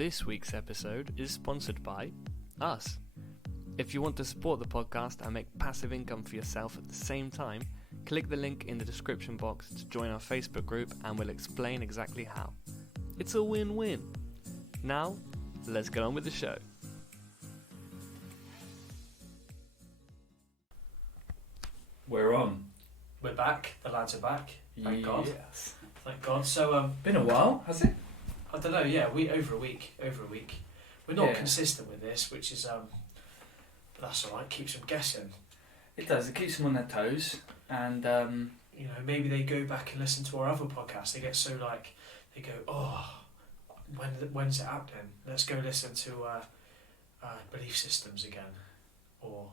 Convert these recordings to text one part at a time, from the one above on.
This week's episode is sponsored by us. If you want to support the podcast and make passive income for yourself at the same time, click the link in the description box to join our Facebook group and we'll explain exactly how. It's a win-win. Now, let's get on with the show. We're on. We're back. The lads are back. Thank God. Yes. Thank God. So Been a while, has it? I don't know. Yeah, over a week. We're not consistent with this, which is but that's all right. Keeps them guessing. It does. It keeps them on their toes, and You know, maybe they go back and listen to our other podcasts. They get so they go, oh, when's it happening? Let's go listen to Belief Systems again, or.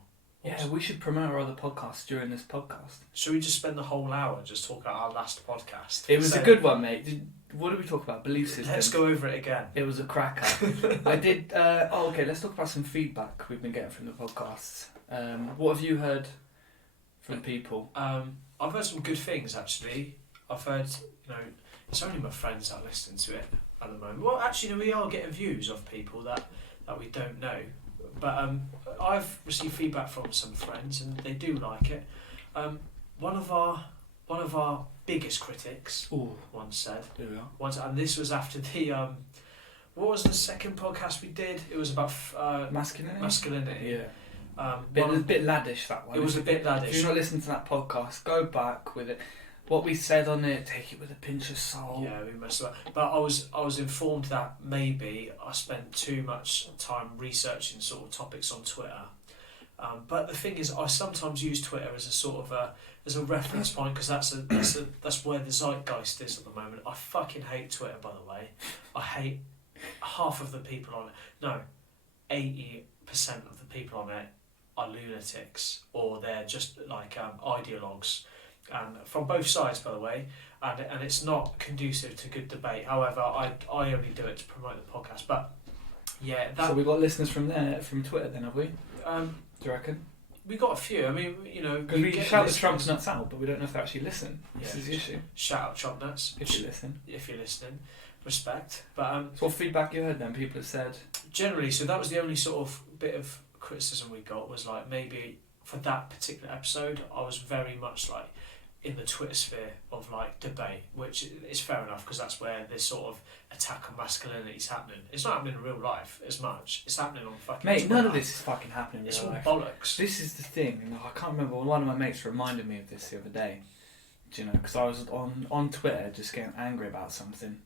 yeah, we should promote our other podcasts during this podcast. Should we just spend the whole hour just talking about our last podcast? It was a good one, mate. What did we talk about? Belief system. Let's go over it again. It was a cracker. I did. Okay. Let's talk about some feedback we've been getting from the podcasts. What have you heard from people? I've heard some good things actually. I've heard, it's only my friends that listen to it at the moment. Well, actually, we are getting views of people that we don't know. But I've received feedback from some friends, and they do like it. One of our biggest critics once said, and this was after the what was the second podcast we did? It was about masculinity. Yeah. It was a bit laddish, that one. It was a bit laddish. If you're not listening to that podcast, go back with it. What we said on it, take it with a pinch of salt. Yeah, we must have. But I was informed that maybe I spent too much time researching sort of topics on Twitter. But the thing is, I sometimes use Twitter as a sort of as a reference point, because that's where the zeitgeist is at the moment. I fucking hate Twitter, by the way. I hate half of the people on it. No, 80% of the people on it are lunatics, or they're just like ideologues. And from both sides, by the way, and it's not conducive to good debate. However, I only do it to promote the podcast. But yeah, so we got listeners from Twitter, then, have we? Do you reckon? We got a few. I mean, because we shout the Trump nuts out, but we don't know if they actually listen. This is the issue. Shout out Trump nuts if you listen. If you're listening, respect. But so what feedback you heard then? People have said generally. So that was the only sort of bit of criticism we got, was like maybe for that particular episode, I was very much like in the Twitter sphere of like debate, which is fair enough, because that's where this sort of attack on masculinity is happening. It's not happening in real life as much. It's happening on fucking Twitter. None of this is fucking happening in real life. It's all bollocks. This is the thing, and I can't remember, one of my mates reminded me of this the other day. Do you know, because I was on Twitter just getting angry about something,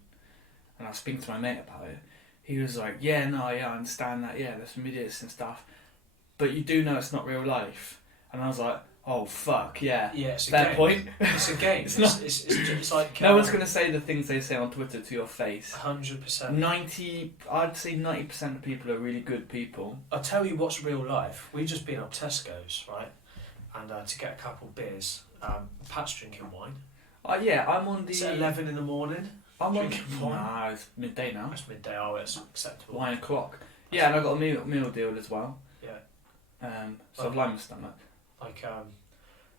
and I was speaking to my mate about it. He was like, I understand that, there's some idiots and stuff, but you do know it's not real life. And I was like, oh fuck, yeah. Yeah, it's a fair game. Point. It's a game. It's like no one's gonna say the things they say on Twitter to your face. 100%. I'd say 90% of people are really good people. I'll tell you what's real life. We've just been up Tesco's, right, and to get a couple of beers. Pat's drinking wine. I'm on the. It's 11 in the morning. I'm drinking wine. Nah, it's midday now. It's midday. Oh, it's acceptable. 1 o'clock. Yeah, and I got a meal deal as well. Yeah. So I've lined my stomach.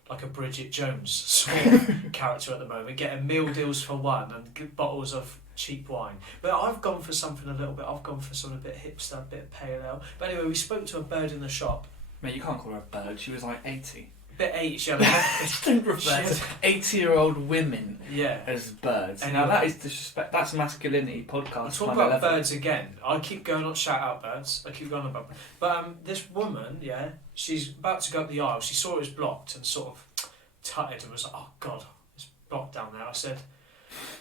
Like a Bridget Jones sort of character at the moment, getting meal deals for one and good bottles of cheap wine. But I've gone for something a little bit. I've gone for something a bit hipster, a bit pale ale. But anyway, we spoke to a bird in the shop. Mate, you can't call her a bird. She was like 80. Bit 80. She had a Don't refer to 80-year-old women as birds. Anyway, now that is disrespect. That's masculinity podcast. Talk about birds again. I keep going on shout out birds. I keep going on about birds. But this woman, she's about to go up the aisle. She saw it was blocked and sort of tutted and was like, oh God, it's blocked down there. I said,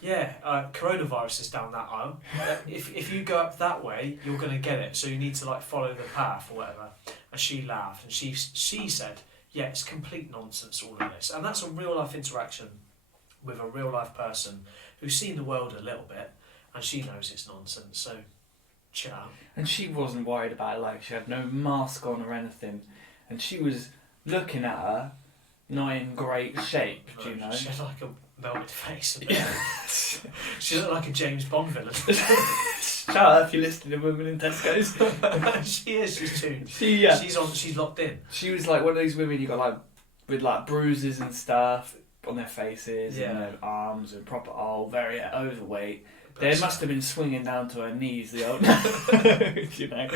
coronavirus is down that aisle. If you go up that way, you're going to get it. So you need to like follow the path or whatever. And she laughed and she said, yeah, it's complete nonsense, all of this. And that's a real life interaction with a real life person who's seen the world a little bit, and she knows it's nonsense, so chill out. And she wasn't worried about it, like she had no mask on or anything, and she was looking at her, not in great shape, do you know? She had like a melted face. She looked like a James Bond villain. Shut up if you're listening to women in Tesco's. She is, she's tuned. She's locked in. She was like one of those women you got like with like bruises and stuff on their faces and their arms and proper very overweight. They must have been swinging down to her knees, the old. You know,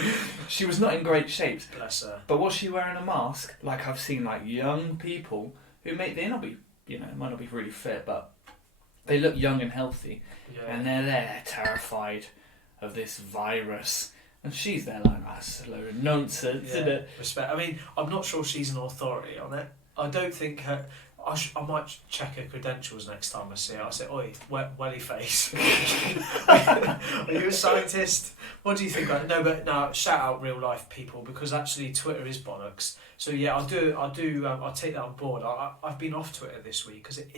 she was not in great shape. Bless her. But was she wearing a mask? Like I've seen, like young people who may not be, might not be really fit, but they look young and healthy, and they're there terrified of this virus. And she's there like, that's a load of nonsense, isn't it? Respect. I mean, I'm not sure she's an authority on it. I don't think her. I might check her credentials next time I see her. I'll say, oi, welly face. Are you a scientist? What do you think about it? No, shout out real life people, because actually Twitter is bollocks. So yeah, I'll take that on board. I've been off Twitter this week because it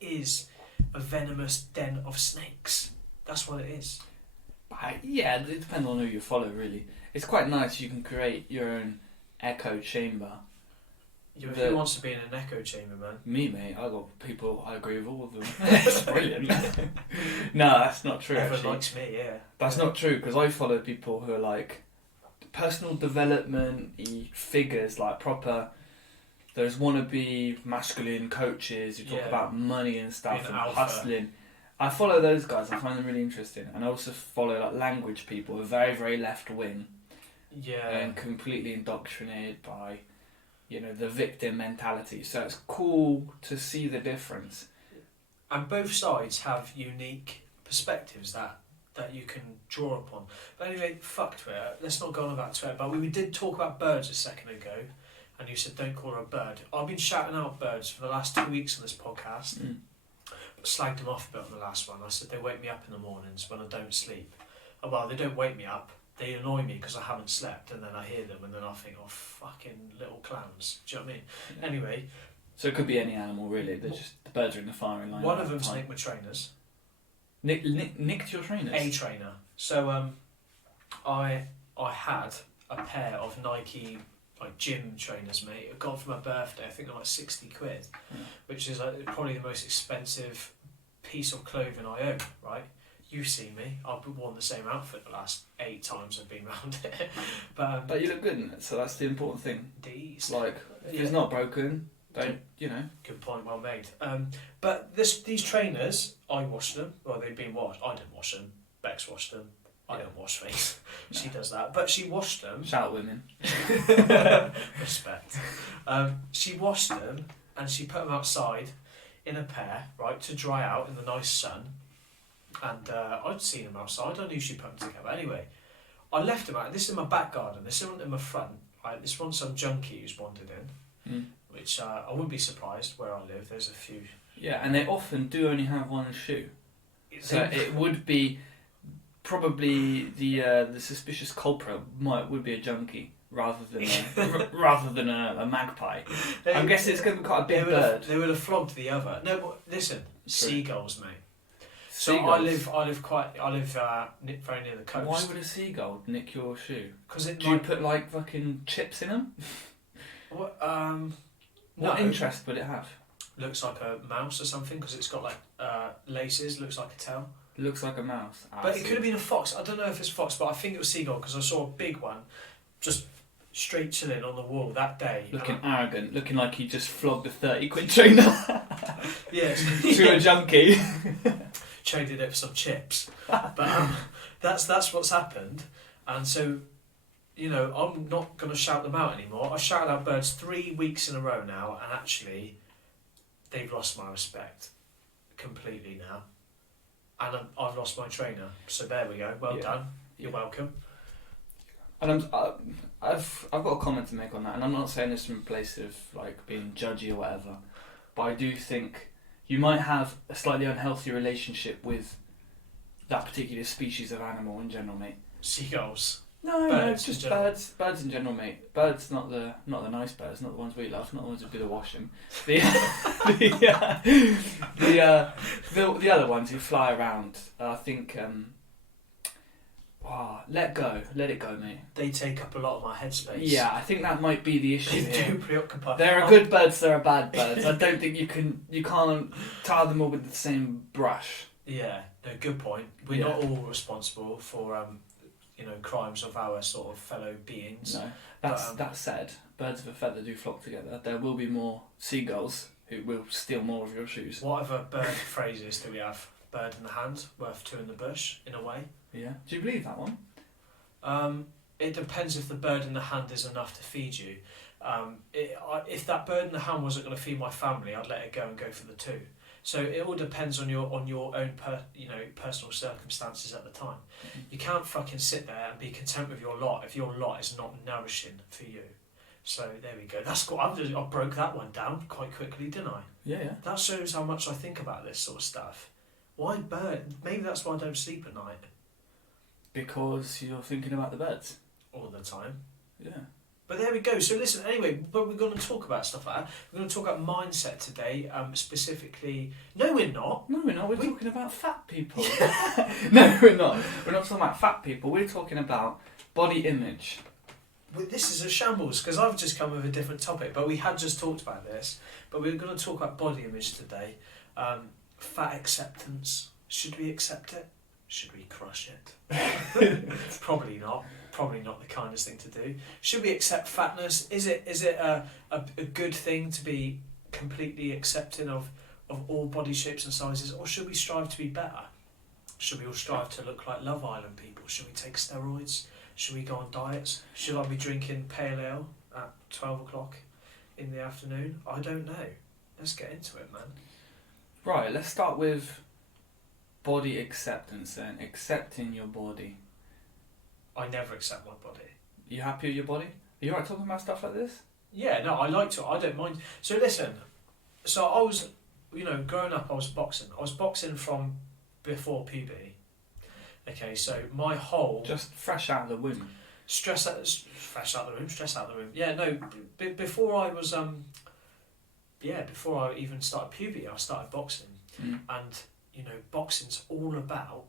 is a venomous den of snakes. That's what it is. Yeah, it depends on who you follow, really. It's quite nice. You can create your own echo chamber. Yeah, who wants to be in an echo chamber, man? Me, mate. I got people. I agree with all of them. It's brilliant. No, that's not true. Everyone likes me, yeah. That's not true, because I follow people who are like personal development figures, like proper. There's wannabe masculine coaches who talk about money and stuff and hustling. I follow those guys. I find them really interesting, and I also follow like language people who are very, very left wing. Yeah. And completely indoctrinated by, the victim mentality. So it's cool to see the difference. And both sides have unique perspectives that you can draw upon. But anyway, fuck Twitter. Let's not go on about Twitter. But we did talk about birds a second ago, and you said don't call her a bird. I've been shouting out birds for the last 2 weeks on this podcast. But slagged them off a bit on the last one. I said they wake me up in the mornings when I don't sleep. Well, they don't wake me up. They annoy me because I haven't slept, and then I hear them, and then I think, oh, fucking little clowns. Do you know what I mean? Yeah. Anyway. So it could be any animal, really. They're just the birds are in the firing line. One of them's nicked my trainers. Nicked your trainers? A trainer. So I had a pair of Nike gym trainers, mate. I got them for my birthday. I think they're like 60 quid, which is probably the most expensive piece of clothing I own, right? You've seen me. I've worn the same outfit the last 8 times I've been around it. But you look good in it, so that's the important thing. These. If it's not broken, don't. Good point, well made. But these trainers, I washed them. Well, they've been washed. I didn't wash them. Bex washed them. I don't wash things. She does that. But she washed them. Shout women. Respect. She washed them and she put them outside in a pair, right, to dry out in the nice sun. And I'd seen them outside. I knew she put them together. Anyway, I left them out. This is in my back garden. This isn't in my front. Right? This one's some junkie who's wandered in, which I wouldn't be surprised where I live. There's a few. Yeah, and they often do only have one shoe. So it would be probably the suspicious culprit would be a junkie rather than a magpie. I'm guessing it's going to be quite a big bird. They would have flogged the other. No, but listen, seagulls, mate. So Seagulls. I live very near the coast. Why would a seagull nick your shoe? Because do you put fucking chips in them? What What interest would it have? Looks like a mouse or something because it's got laces. Looks like a tail. Looks like a mouse. But it could have been a fox. I don't know if it's fox, but I think it was seagull because I saw a big one, just straight chilling on the wall that day. Looking arrogant, looking like he just flogged a 30 quid trainer. Yes. To a junkie. Traded it for some chips. But that's what's happened. And so, I'm not going to shout them out anymore. I've shouted out birds 3 weeks in a row now, and actually, they've lost my respect completely now. And I've lost my trainer. So there we go. Well done. You're welcome. And I've got a comment to make on that, and I'm not saying this from a place of being judgy or whatever, but I do think you might have a slightly unhealthy relationship with that particular species of animal in general, mate. Seagulls. No, just birds. Birds in general, mate. Birds, not the nice birds, not the ones we love, not the ones who do the washing. The other ones who fly around. I think. Let it go, mate. They take up a lot of my headspace. Yeah, I think that might be the issue They here. do preoccupy. There are good birds, there are bad birds. I don't think you can't tar them all with the same brush. Yeah, no, good point. We're not all responsible for crimes of our sort of fellow beings. No, that said, birds of a feather do flock together. There will be more seagulls who will steal more of your shoes. What other bird phrases do we have? bird in the hand, worth two in the bush, in a way. Yeah. Do you believe that one? It depends if the bird in the hand is enough to feed you. If that bird in the hand wasn't going to feed my family, I'd let it go and go for the two. So it all depends on your own personal circumstances at the time. You can't fucking sit there and be content with your lot if your lot is not nourishing for you. So there we go. That's cool. I broke that one down quite quickly, didn't I? Yeah, yeah. That shows how much I think about this sort of stuff. Why bird? Maybe that's why I don't sleep at night Because you're thinking about the birds. all the time. Yeah. But there we go. So listen, anyway, but we're going to talk about stuff like that. We're going to talk about mindset today, specifically. No, we're not. No, we're not. We're talking about fat people. No, we're not. We're not talking about fat people. We're talking about body image. This is a shambles because I've just come with a different topic, but we had just talked about this. But we're going to talk about body image today. Fat acceptance. Should we accept it? Should we crush it? Probably not. Probably not the kindest thing to do. Should we accept fatness? Is it a good thing to be completely accepting of all body shapes and sizes, or should we strive to be better? Should we all strive to look like Love Island people? Should we take steroids? Should we go on diets? Should I be drinking pale ale at 12 o'clock in the afternoon? I don't know. Let's get into it, man. Right, let's start with body acceptance then. Accepting your body. I never accept my body. You happy with your body? Are you alright talking about stuff like this? Yeah, no, I like to. I don't mind. So listen, so I was, growing up, I was boxing. I was boxing from before puberty. Okay, so my whole... Just fresh out of the womb. Stress out the room. Yeah, no, before I was, before I even started puberty, I started boxing. Mm. And, boxing's all about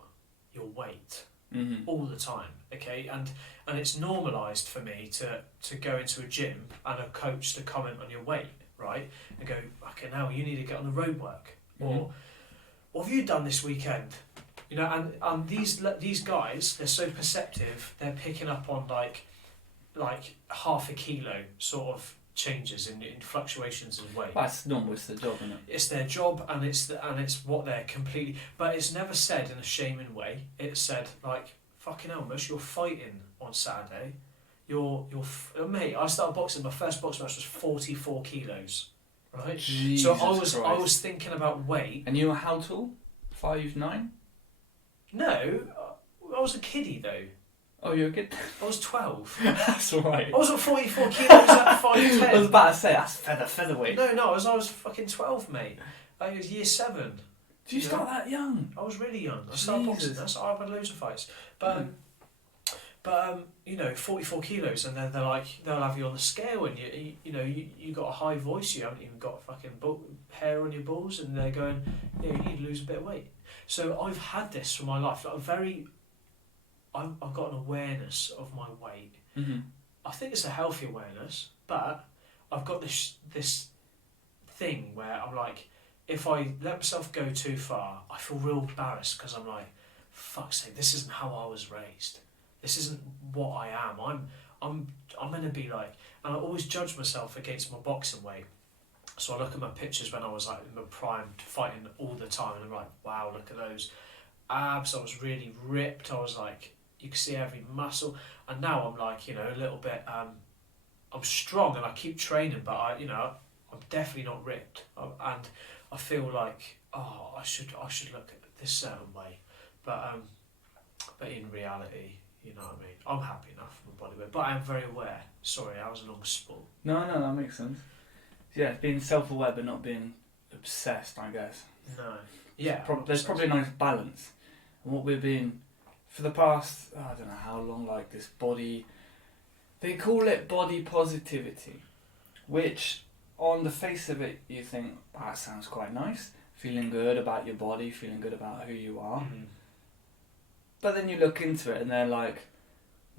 your weight. Mm-hmm. All the time, okay, and it's normalised for me to go into a gym and a coach to comment on your weight, right, and go, okay, now you need to get on the road work, or what have you done this weekend, and these guys, they're so perceptive, they're picking up on like half a kilo sort of changes in fluctuations in weight. That's normal. It's their job, isn't it? It's their job, and it's what they're completely. But it's never said in a shaming way. It's said like, "Fucking hell, Mush, you're fighting on Saturday. Mate. I started boxing. My first boxing match was 44 kilos, right? Jesus so Christ. I was thinking about weight. And you were how tall? 5'9"? No, I was a kiddie though. Oh, you're a kid? I was 12. That's alright. I wasn't 44 kilos at 5'10". I was about to say, that's featherweight. No, I was fucking 12, mate. I was year 7. Did you start that young? I was really young. I started boxing. I've had loads of fights. But 44 kilos, and then they'll have you on the scale, and you got a high voice. You haven't even got fucking hair on your balls, and they're going, you need to lose a bit of weight. So I've had this for my life. I've got an awareness of my weight. Mm-hmm. I think it's a healthy awareness, but I've got this thing where I'm like, if I let myself go too far, I feel real embarrassed because I'm like, fuck's sake, this isn't how I was raised. This isn't what I am. I'm meant to be like, and I always judge myself against my boxing weight. So I look at my pictures when I was like in my prime, fighting all the time, and I'm like, wow, look at those abs. I was really ripped. I was like, you can see every muscle. And now I'm like, a little bit. I'm strong and I keep training, but I'm definitely not ripped. And I feel like, I should look at this certain way, but in reality, you know what I mean. I'm happy enough with my body weight, but I am very aware. Sorry, I was a long spool. No, that makes sense. Yeah, being self-aware but not being obsessed, I guess. No. Yeah. There's probably a nice balance. And what we've been, for the past, I don't know how long, like this body, they call it body positivity, which on the face of it, you think, that sounds quite nice. Feeling good about your body, feeling good about who you are. Mm-hmm. But then you look into it and they're like,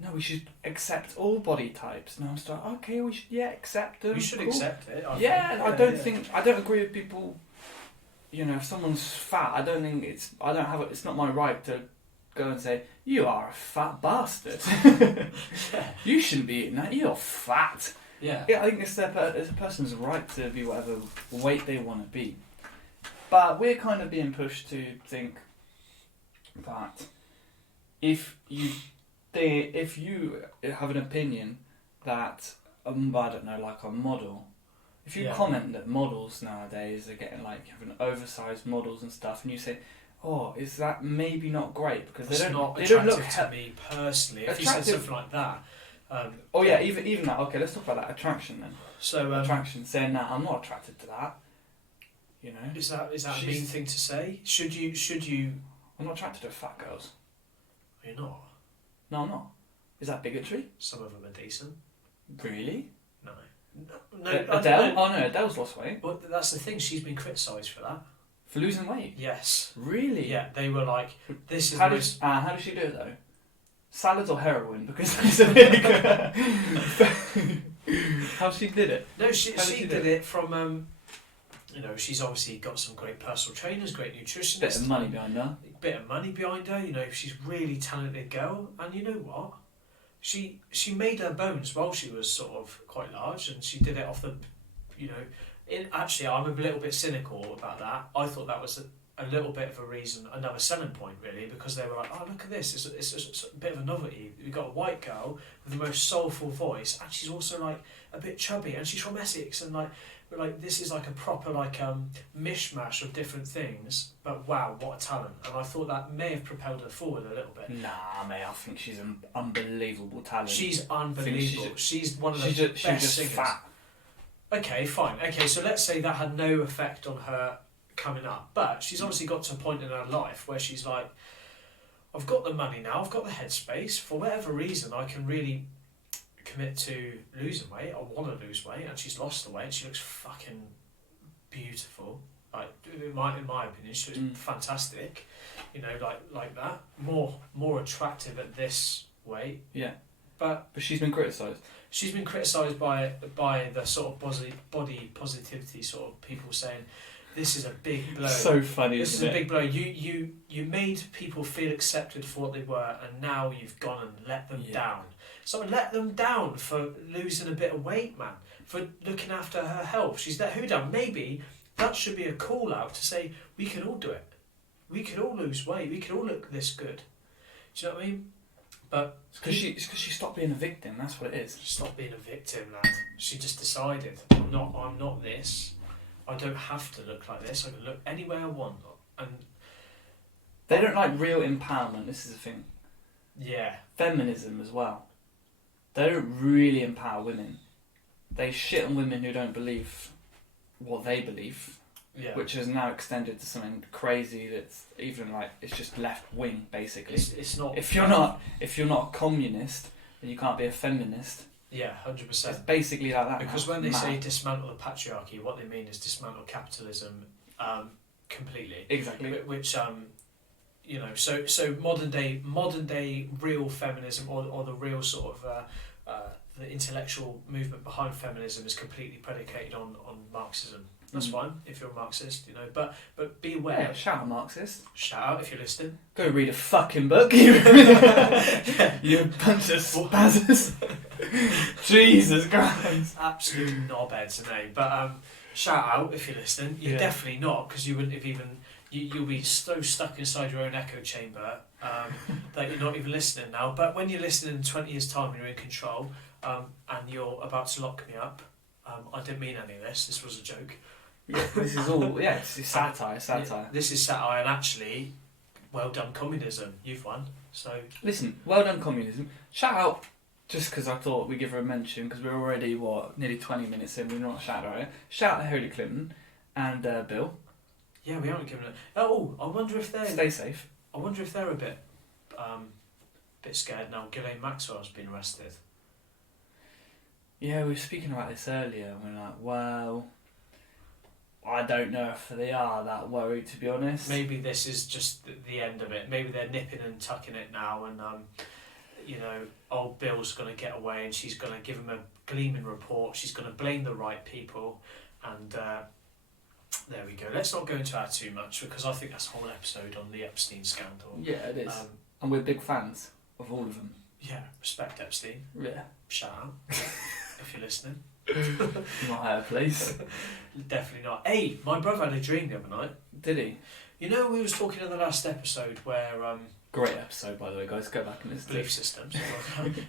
no, we should accept all body types. And I'm just like, okay, we should, accept them. We should cool. accept it. I don't agree with people, if someone's fat, I don't think it's not my right to go and say, you are a fat bastard. You shouldn't be eating that, you're fat. Yeah. Yeah, I think it's a person's right to be whatever weight they want to be. But we're kind of being pushed to think, that if you have an opinion that I don't know, like a model, if you comment that models nowadays are getting like having oversized models and stuff, and you say, "Oh, is that maybe not great because It's they don't not they attractive don't look to me personally." If you said something like that. Even that. Okay, let's talk about that attraction then. So attraction, saying that I'm not attracted to that. You know, is that a mean thing to say? Should you? I'm not attracted to fat girls. You're not. No, I'm not. Is that bigotry? Some of them are decent. Really? No. Adele? Oh no, Adele's lost weight. Well, that's the thing. She's been criticised for that. For losing weight? Yes. Really? Yeah, they were like, "This is." How does she do it though? Salads or heroin? Because that's a big. How she did it? No, she did it from. She's obviously got some great personal trainers, great nutritionists. Bit of money behind her. Bit of money behind her. She's a really talented girl, and you know what? She made her bones while she was sort of quite large, and she did it off the, actually, I'm a little bit cynical about that. I thought that was a little bit of a reason, another selling point really, because they were like, "Oh, look at this! It's a bit of a novelty. We've got a white girl with the most soulful voice, and she's also like a bit chubby, and she's from Essex, and like." But like this is like a proper mishmash of different things, but wow, what a talent! And I thought that may have propelled her forward a little bit. Nah, mate, I think she's an unbelievable talent. She's unbelievable. She's one of the best just singers. Fat. Okay, fine. Okay, so let's say that had no effect on her coming up, but she's obviously got to a point in her life where she's like, I've got the money now, I've got the headspace. For whatever reason, I can really commit to losing weight. I want to lose weight, and she's lost the weight, and she looks fucking beautiful. Like in my opinion, she looks fantastic. Like that. More attractive at this weight. Yeah. But she's been criticised. She's been criticised by the sort of body positivity sort of people saying, this is a big blow. So funny. This is a big blow. You made people feel accepted for what they were, and now you've gone and let them down. So let them down for losing a bit of weight, man. For looking after her health. She's let who down? Maybe that should be a call out to say we can all do it. We can all lose weight. We can all look this good. Do you know what I mean? But because she stopped being a victim. That's what it is. She stopped being a victim, lad. She just decided I'm not this. I don't have to look like this. I can look any way I want. And they don't like real empowerment. This is the thing. Yeah. Feminism as well. They don't really empower women. They shit on women who don't believe what they believe. Yeah. Which has now extended to something crazy that's even like it's just left wing basically. It's not. If you're not a communist, then you can't be a feminist. Yeah, 100%. It's basically like that. Because when they say dismantle the patriarchy, what they mean is dismantle capitalism completely. Exactly. Which so modern day real feminism or the real sort of the intellectual movement behind feminism is completely predicated on Marxism. That's fine if you're a Marxist, but be aware. Yeah, shout out Marxist. Shout out if you're listening. Go read a fucking book. You bunch of spazzers. Jesus Christ. Absolute knobheads, eh? But shout out if you're listening. You're definitely not, because you wouldn't have even. You'll be so stuck inside your own echo chamber that you're not even listening now. But when you're listening in 20 years' time and you're in control and you're about to lock me up, I didn't mean any of this. This was a joke. Yeah, this is all. Yeah, it's satire. This is satire, and actually, well done, communism. You've won. So listen, well done, communism. Shout out, just because I thought we'd give her a mention because we're already nearly 20 minutes in. We're not shouting out. Shout out Hillary Clinton and Bill. Yeah, we haven't given it. Oh, I wonder if they're. Stay safe. I wonder if they're a bit scared now. Ghislaine Maxwell's been arrested. Yeah, we were speaking about this earlier. And we're like, well, I don't know if they are that worried, to be honest. Maybe this is just the end of it. Maybe they're nipping and tucking it now, and old Bill's going to get away, and she's going to give him a gleaming report. She's going to blame the right people, and there we go. Let's not go into that too much, because I think that's a whole episode on the Epstein scandal. Yeah, it is. And we're big fans of all of them. Yeah, respect Epstein. Yeah. Shout out if you're listening. Not her place. Definitely not. Hey, my brother had a dream the other night. Did he? You know, we was talking in the last episode where Great episode, by the way, guys. Go back and listen to belief it. systems.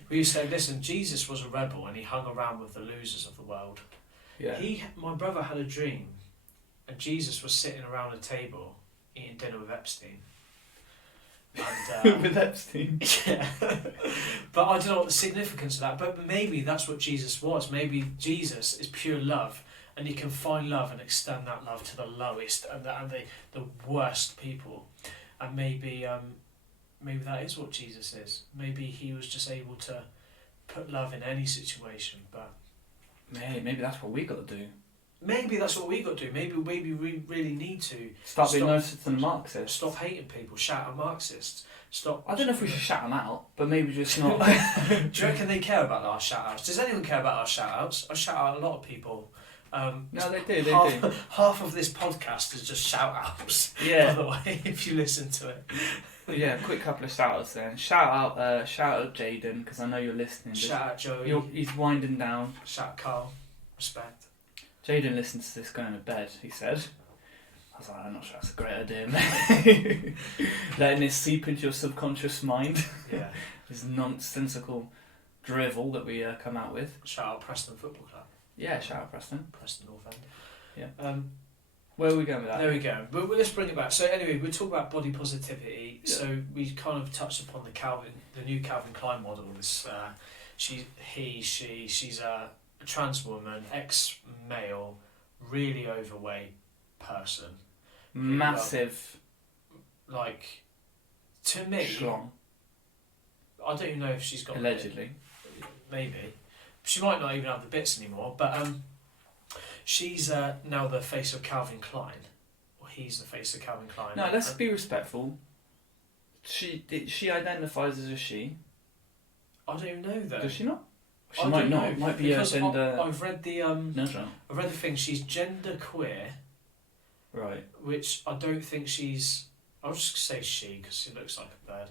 We said, listen, Jesus was a rebel and he hung around with the losers of the world. Yeah. My brother had a dream, and Jesus was sitting around a table eating dinner with Epstein. And, With Epstein. yeah. But I don't know what the significance of that. But maybe that's what Jesus was. Maybe Jesus is pure love, and you can find love and extend that love to the lowest and the worst people. And maybe that is what Jesus is. Maybe he was just able to put love in any situation. But Maybe that's what we got to do. maybe that's what we got to do. Maybe we really need to Start being Stop- nicer to the Marxists. stop hating people, shout at Marxists. Stop. I don't know if we should shout them out, but maybe just not. Do you reckon they care about our shout outs? Does anyone care about our shout outs? I shout out a lot of people. No, they do. They half, do. half of this podcast is just shout outs, by Yeah. the way, if you listen to it. Yeah. Quick couple of shout outs then. Shout out Jaden, because I know you're listening. Shout out Joey. He's winding down. Shout out Carl. Respect. Jaden listens to this going to bed, he said. I was like, I'm not sure that's a great idea, mate. Letting it seep into your subconscious mind. Yeah. This nonsensical drivel that we come out with. Shout out Preston Football Club. Yeah, shout out Preston. Preston North End. Yeah. Where are we going with that? There we go. But let's bring it back. So anyway, we talk about body positivity. Yeah. So we kind of touched upon the new Calvin Klein model. This she's a trans woman, ex-male, really overweight person. Massive Like, to me, schlong, I don't even know if she's got allegedly. maybe she might not even have the bits anymore. But she's now the face of Calvin Klein, or he's the face of Calvin Klein. No, let's be respectful. She identifies as a she. I don't even know though. Does she not? She I might don't not. know, Might be a because gender. I've read the No, no. I've read the thing. She's gender queer, Right. which I don't think she's. I'll just say she because she looks like a bird.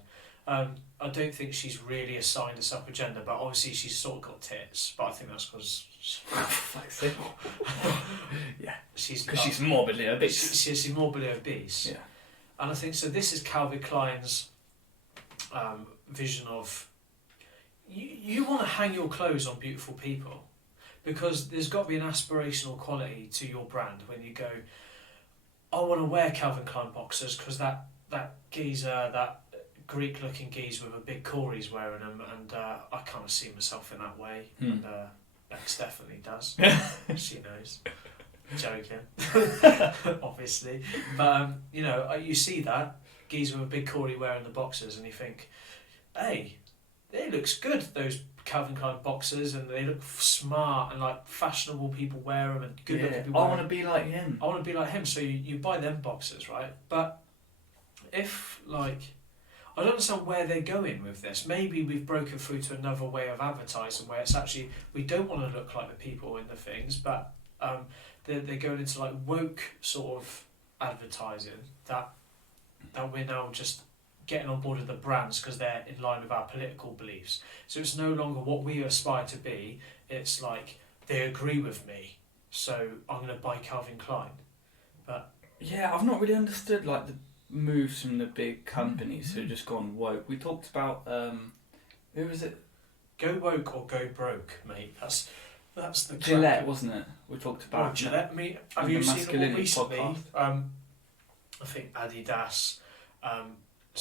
I don't think she's really assigned herself a gender, but obviously she's sort of got tits. But I think that's because Fuck's sake. Yeah. she's Because she's morbidly obese. she's morbidly obese. Yeah. And I think so. This is Calvin Klein's vision of you want to hang your clothes on beautiful people, because there's got to be an aspirational quality to your brand when you go, I want to wear Calvin Klein boxers because that geezer, that Greek looking geezer with a big Corey's wearing them, and I kind of see myself in that way. And Bex definitely does. She knows. Joking. Obviously. But you see that geezer with a big Corey wearing the boxers, and you think, hey, it looks good, those Calvin Klein boxers, and they look smart, and like fashionable people wear them, and good looking people I wear want them. to be like him. I want to be like him, so you buy them boxers, right? But if, like, I don't understand where they're going with this. Maybe we've broken through to another way of advertising where it's actually, we don't want to look like the people in the things, but they're going into like woke sort of advertising that we're now just getting on board with the brands because they're in line with our political beliefs. So it's no longer what we aspire to be, it's like, they agree with me, so I'm going to buy Calvin Klein. But Yeah, I've not really understood like the moves from the big companies who have just gone woke. We talked about who was it? go woke or go broke, mate. That's the Gillette, crack. wasn't it? We talked Oh, about Gillette. Have in you the seen it more masculinity recently? podcast. I think Adidas.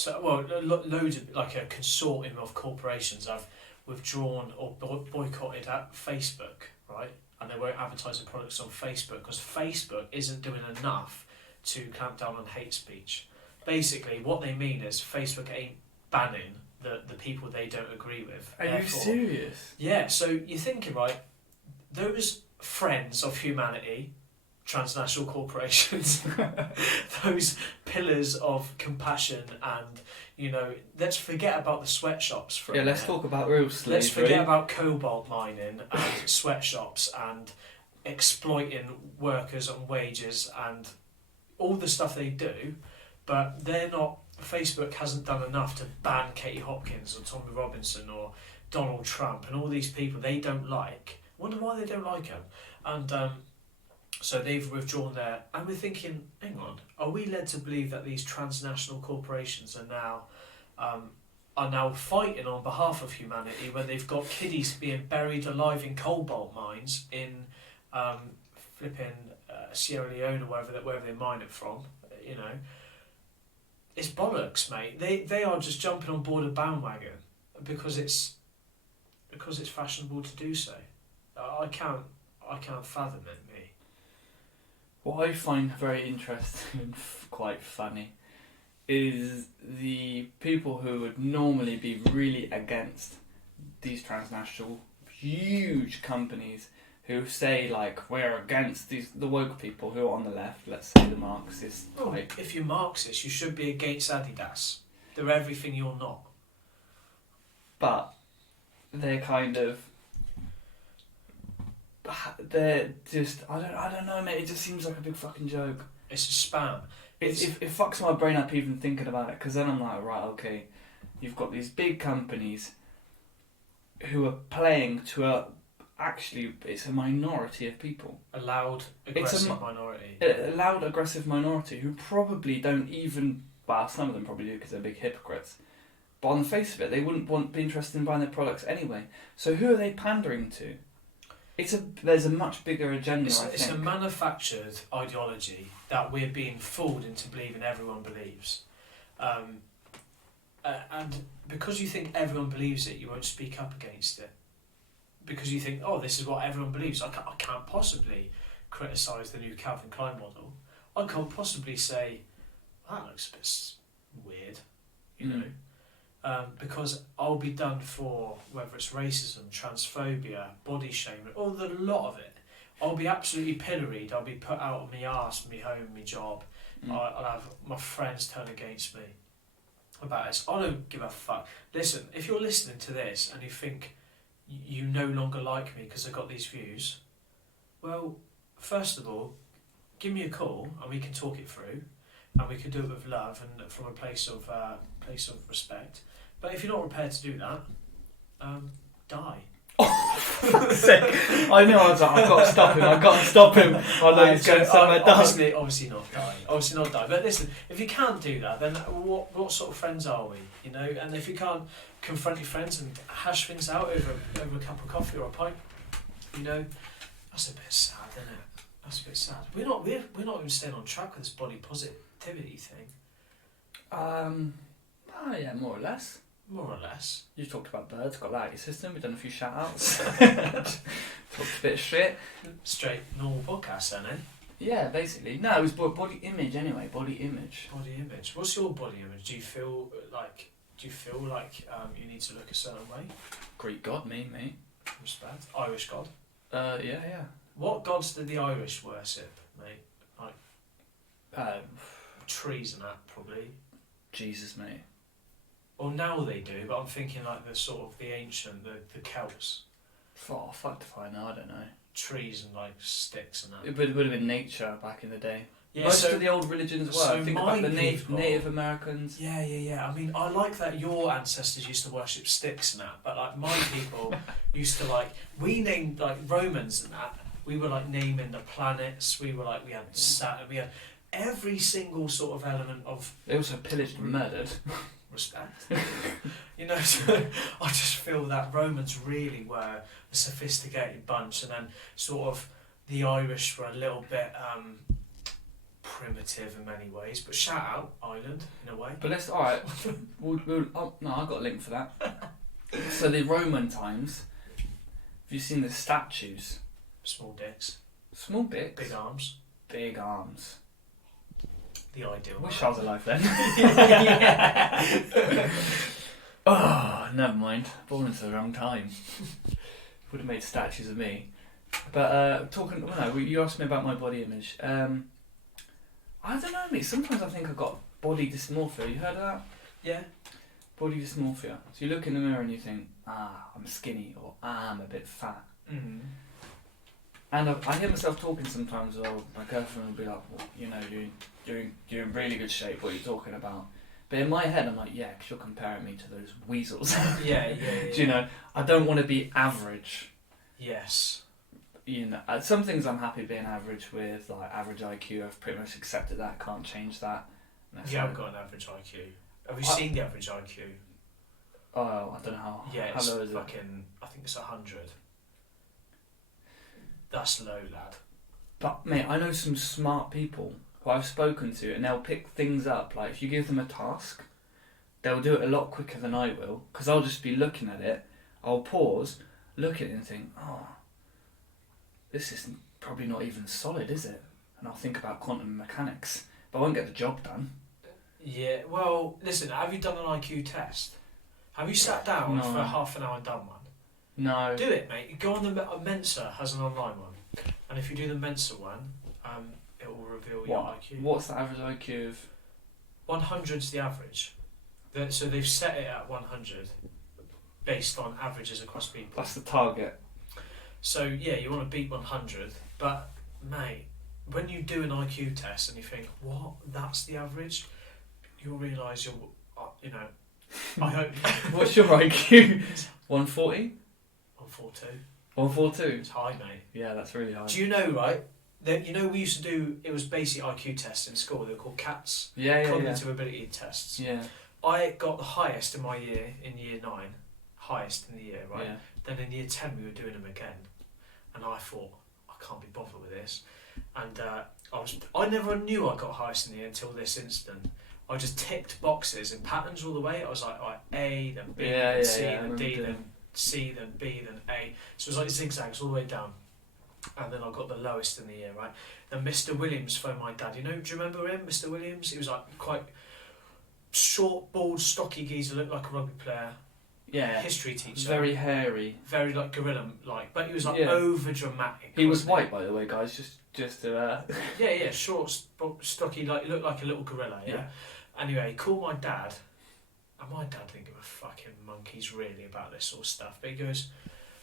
Loads of, like, a consortium of corporations have withdrawn or boycotted at Facebook, right? And they won't advertise their products on Facebook because Facebook isn't doing enough to clamp down on hate speech. Basically, what they mean is Facebook ain't banning the people they don't agree with. Are you Therefore- serious? Yeah, so you're thinking, right, those friends of humanity, transnational corporations, those pillars of compassion, and, let's forget about the sweatshops for a Yeah, let's minute. talk about real slavery. Let's forget about cobalt mining and sweatshops and exploiting workers on wages and all the stuff they do, but they're not. Facebook hasn't done enough to ban Katie Hopkins or Tommy Robinson or Donald Trump and all these people they don't like. Wonder why they don't like them. And So they've withdrawn their, and we're thinking, hang on, are we led to believe that these transnational corporations are now fighting on behalf of humanity when they've got kiddies being buried alive in cobalt mines in flipping Sierra Leone or wherever they mine it from, you know? It's bollocks, mate. They are just jumping on board a bandwagon because it's fashionable to do so. I can't fathom it, me. What I find very interesting and quite funny is the people who would normally be really against these transnational huge companies who say, like, we're against the woke people who are on the left, let's say the Marxists. Well, like, if you're Marxist, you should be against Adidas. They're everything you're not. but they're kind of, they're just, I don't know, mate, it just seems like a big fucking joke. It's a spam. It fucks my brain up even thinking about it, because then I'm like, right, okay, you've got these big companies who are playing to actually, it's a minority of people. A loud, aggressive minority. A loud, aggressive minority who probably don't even, well, some of them probably do because they're big hypocrites, but on the face of it, they wouldn't be interested in buying their products anyway. So who are they pandering to? There's a much bigger agenda, I think. It's a manufactured ideology that we're being fooled into believing everyone believes. And because you think everyone believes it, you won't speak up against it. Because you think, oh, this is what everyone believes. I can't possibly criticise the new Calvin Klein model. I can't possibly say, that looks a bit weird, you know. Because I'll be done for whether it's racism, transphobia, body shaming, all the lot of it. I'll be absolutely pilloried. I'll be put out of my arse, my home, my job. I'll have my friends turn against me about this. I don't give a fuck. Listen, if you're listening to this and you think you no longer like me because I got these views, well, first of all, give me a call and we can talk it through, and we can do it with love and from a place of respect. But if you're not prepared to do that, die. I know, I was like, I've got to stop him. I know he's going somewhere dark. Obviously not die. But listen, if you can't do that, then what sort of friends are we? You know, and if you can't confront your friends and hash things out over a cup of coffee or a pint, you know, that's a bit sad, isn't it? That's a bit sad. We're not even staying on track with this body positivity thing. Yeah, more or less. More or less. You talked about birds, got that out of your system, we've done a few shout outs. Talked a bit of shit. Straight normal podcast then, eh? Yeah, basically. No, it was body image anyway, body image. Body image. What's your body image? Do you feel like you need to look a certain way? Greek god, me, mate. Respect. Irish god. Yeah. What gods did the Irish worship, mate? Like trees and that, probably. Jesus, mate. Well, now they do, but I'm thinking like the ancient, the Celts. Oh, fuck if I know, I don't know. Trees and like sticks and that. It would have been nature back in the day. Yeah, most of the old religions were. So think about the Native Americans. Yeah. I mean, I like that your ancestors used to worship sticks and that, but like my people used to we named like Romans and that. We were like naming the planets. We had Saturn. We had every single sort of element of. They also pillaged and murdered. Respect. You know, so I just feel that Romans really were a sophisticated bunch, and then sort of the Irish were a little bit primitive in many ways, but shout out Ireland in a way. But let's, alright, no, I've got a link for that. So the Roman times, have you seen the statues? Small dicks. Small dicks? Big arms. Big arms. The ideal. Wish I was alive then. Oh, never mind. Born into the wrong time. Would have made statues of me. But you asked me about my body image. I don't know, mate. Sometimes I think I've got body dysmorphia. You heard of that? Yeah. Body dysmorphia. So you look in the mirror and you think, I'm skinny, or I'm a bit fat. Mm-hmm. And I hear myself talking sometimes, or my girlfriend will be like, well, you know, you're in really good shape, what are you talking about? But in my head, I'm like, yeah, because you're comparing me to those weasels. Yeah. Do you know, I don't want to be average. Yes. you know, some things I'm happy being average with, like average IQ. I've pretty much accepted that. Can't change that. You haven't got an average IQ. Have you seen the average IQ? Oh, I don't know how. Yeah, how it's low is fucking. I think it's 100. That's low, lad. But mate, I know some smart people who I've spoken to, and they'll pick things up. Like if you give them a task, they'll do it a lot quicker than I will, because I'll just be looking at it. I'll pause, look at it, and think, oh, this is probably not even solid, is it? And I'll think about quantum mechanics, but I won't get the job done. Yeah. Well, listen. Have you done an IQ test? Have you sat down No. for half an hour and done one? No. Do it, mate. Go on the Mensa has an online one, and if you do the Mensa one, it will reveal your IQ. What's the average IQ of? 100's the average. So they've set it at 100, based on averages across people. That's the target. So yeah, you want to beat 100, but mate, when you do an IQ test and you think, what? That's the average. You'll realise you're, you know. I hope. What's your IQ? 140? 142. 142? It's high, mate. Yeah, that's really high. Do you know, right? That you know we used to do. It was basic IQ tests in school. They were called CATs, Yeah. cognitive ability tests. Yeah. I got the highest in my year in year 9, highest in the year, right? Yeah. Then in year 10 we were doing them again, and I thought I can't be bothered with this, and I never knew I got highest in the year until this instant. I just ticked boxes in patterns all the way. I was like, all right, A, then B, then C, then D, then C, then B, then A. So it was like zigzags all the way down. And then I got the lowest in the year, right? Then Mr. Williams phoned my dad. Do you remember him, Mr. Williams? He was like quite short, bald, stocky geezer, looked like a rugby player. Yeah. History teacher. Very hairy. Very like gorilla-like, but he was like Yeah. over dramatic. He was white, by the way, guys. Just to. Yeah, short, stocky, like looked like a little gorilla. Yeah. Anyway, he called my dad, and my dad didn't give a fucking monkey's really about this sort of stuff. But he goes,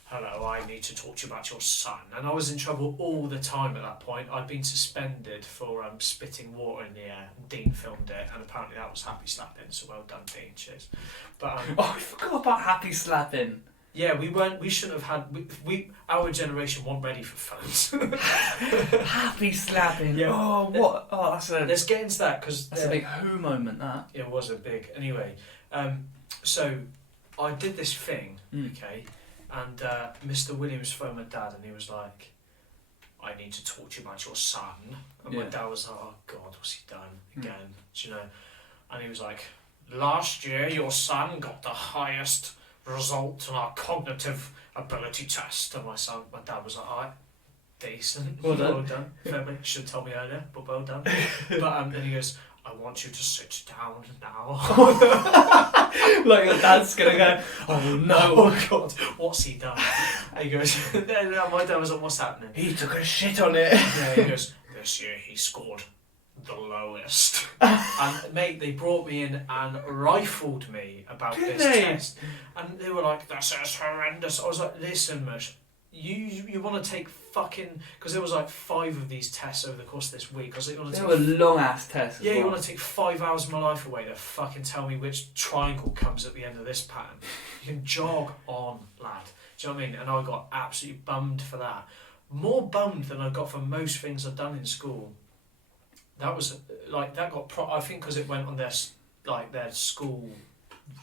"Hello, I need to talk to you about your son." And I was in trouble all the time at that point. I'd been suspended for spitting water in the air. And Dean filmed it, and apparently that was happy slapping. So well done, Dean. Cheers. But Oh, I forgot about happy slapping. yeah, we shouldn't have had. Our generation weren't ready for phones. Happy slapping. Yeah. Oh, what? Oh, that's a. Let's get into that because That's a big who moment. That. It was a big. Anyway, so I did this thing, okay, and Mr. Williams phoned my dad, and he was like, "I need to talk to you about your son." And my dad was like, "Oh God, what's he done again?" Do you know? And he was like, "Last year, your son got the highest result on our cognitive ability test." And my dad was like, "Alright, decent, Well done. well done. Fair play. Should have told me earlier, but well done." But then he goes, "I want you to sit down now." Like your dad's gonna go, oh no, Oh God, what's he done? And he goes, my dad was like, "What's happening?" he took a shit on it. Yeah, he goes, "This year he scored the lowest." And mate, they brought me in and rifled me about Did this they? test, and they were like, "This is horrendous." I was like, "Listen, Mush, you want to take fucking," because there was like 5 of these tests over the course of this week. I was like, "You want to They take?" were long ass tests. Yeah, as you well. want to take 5 hours of my life away to fucking tell me which triangle comes at the end of this pattern? You can jog on, lad. Do you know what I mean? And I got absolutely bummed for that. More bummed than I got for most things I've done in school. That was like that got. I think because it went on their school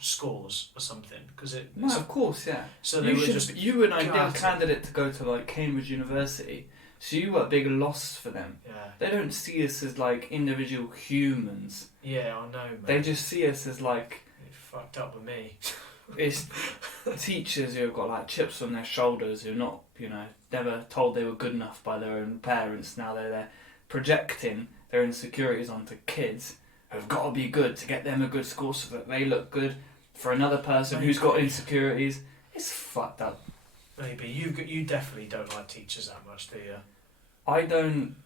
scores or something. Because it. No, of course, yeah. So they were just. You and I did gutted. candidate to go to like Cambridge University, so you were a big loss for them. Yeah. They don't see us as like individual humans. Yeah, I know, man. They just see us as like They fucked up with me. it's teachers who have got like chips on their shoulders, who are not, never told they were good enough by their own parents. Now they're there projecting their insecurities onto kids who've got to be good to get them a good score so that they look good for another person who's got insecurities. It's fucked up. Maybe you definitely don't like teachers that much, do you? I don't.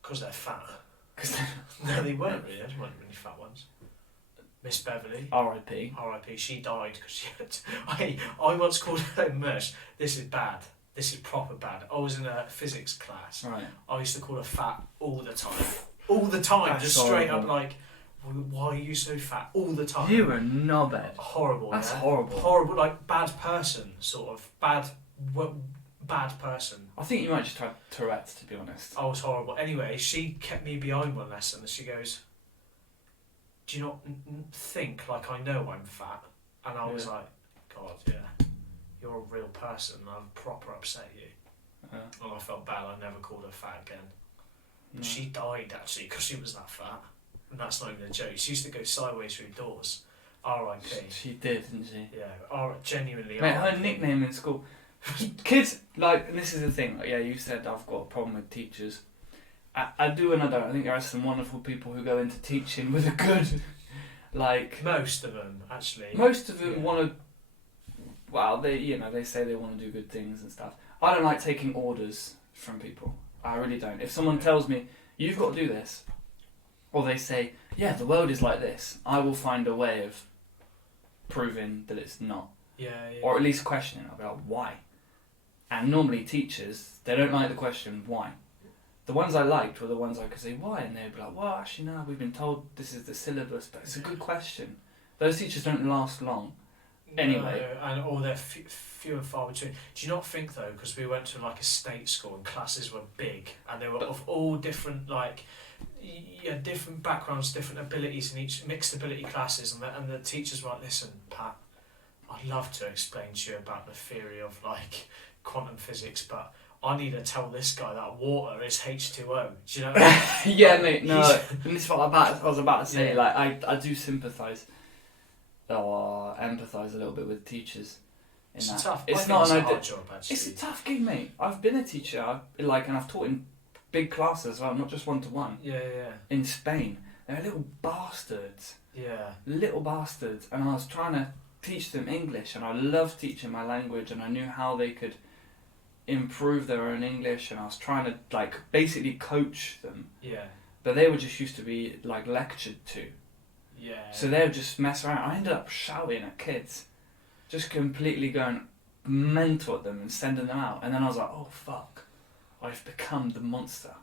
Because they're fat. 'Cause No, they weren't really. There weren't really fat ones. Miss Beverly. R.I.P. R.I.P. She died because she had. I once called her Mersh. This is bad. This is proper bad. I was in a physics class. Right. I used to call her fat all the time. All the time. That's just straight horrible. up like, "Why are you so fat?" All the time. You were a knobhead. Horrible. That's yeah? horrible. Horrible, like bad person, sort of bad bad person. I think you might just have Tourette's, to be honest. I was horrible. Anyway, she kept me behind one lesson and she goes, "Do you not think like I know I'm fat?" And I was like, "God, yeah, you're a real person. I've proper upset you." And I felt bad. I never called her fat again. No. She died actually because she was that fat, and that's not even a joke. She used to go sideways through doors. R.I.P. She did, didn't she? Yeah, genuinely. Mate, her R.I.P. nickname in school. Kids, like, and this is the thing, like, yeah, you said I've got a problem with teachers. I do and I don't. I think there are some wonderful people who go into teaching with a good, like... Most of them, actually. Most of them want to... Well, they say they want to do good things and stuff. I don't like taking orders from people. I really don't. If someone tells me, you've got to do this, or they say, yeah, the world is like this, I will find a way of proving that it's not. Yeah. Or at least questioning. I'll be like, why? And normally teachers, they don't like the question, why? The ones I liked were the ones I could say, why? And they'd be like, well, actually, no, we've been told this is the syllabus, but it's a good question. Those teachers don't last long. Anyway. No, or they're few and far between. Do you not think, though, because we went to like a state school and classes were big and they were of all different, like, different backgrounds, different abilities in each mixed ability classes, and the teachers were like, listen, Pat, I'd love to explain to you about the theory of like quantum physics, but I need to tell this guy that water is H2O. Do you know what I mean? Yeah, mate, no. And this is what I was about to say. Yeah. Like, I do sympathise or empathise a little bit with teachers. It's tough. It's I not think an it's a hard job, actually. It's a tough gig, mate. I've been a teacher, and I've taught in big classes as well, not just 1-to-1. Yeah. In Spain, they're little bastards. Yeah. Little bastards, and I was trying to teach them English, and I loved teaching my language, and I knew how they could improve their own English, and I was trying to like basically coach them. Yeah. But they were just used to be like lectured to. Yeah. So they would just mess around. I ended up shouting at kids, just completely going mental at them and sending them out. And then I was like, oh fuck, I've become the monster.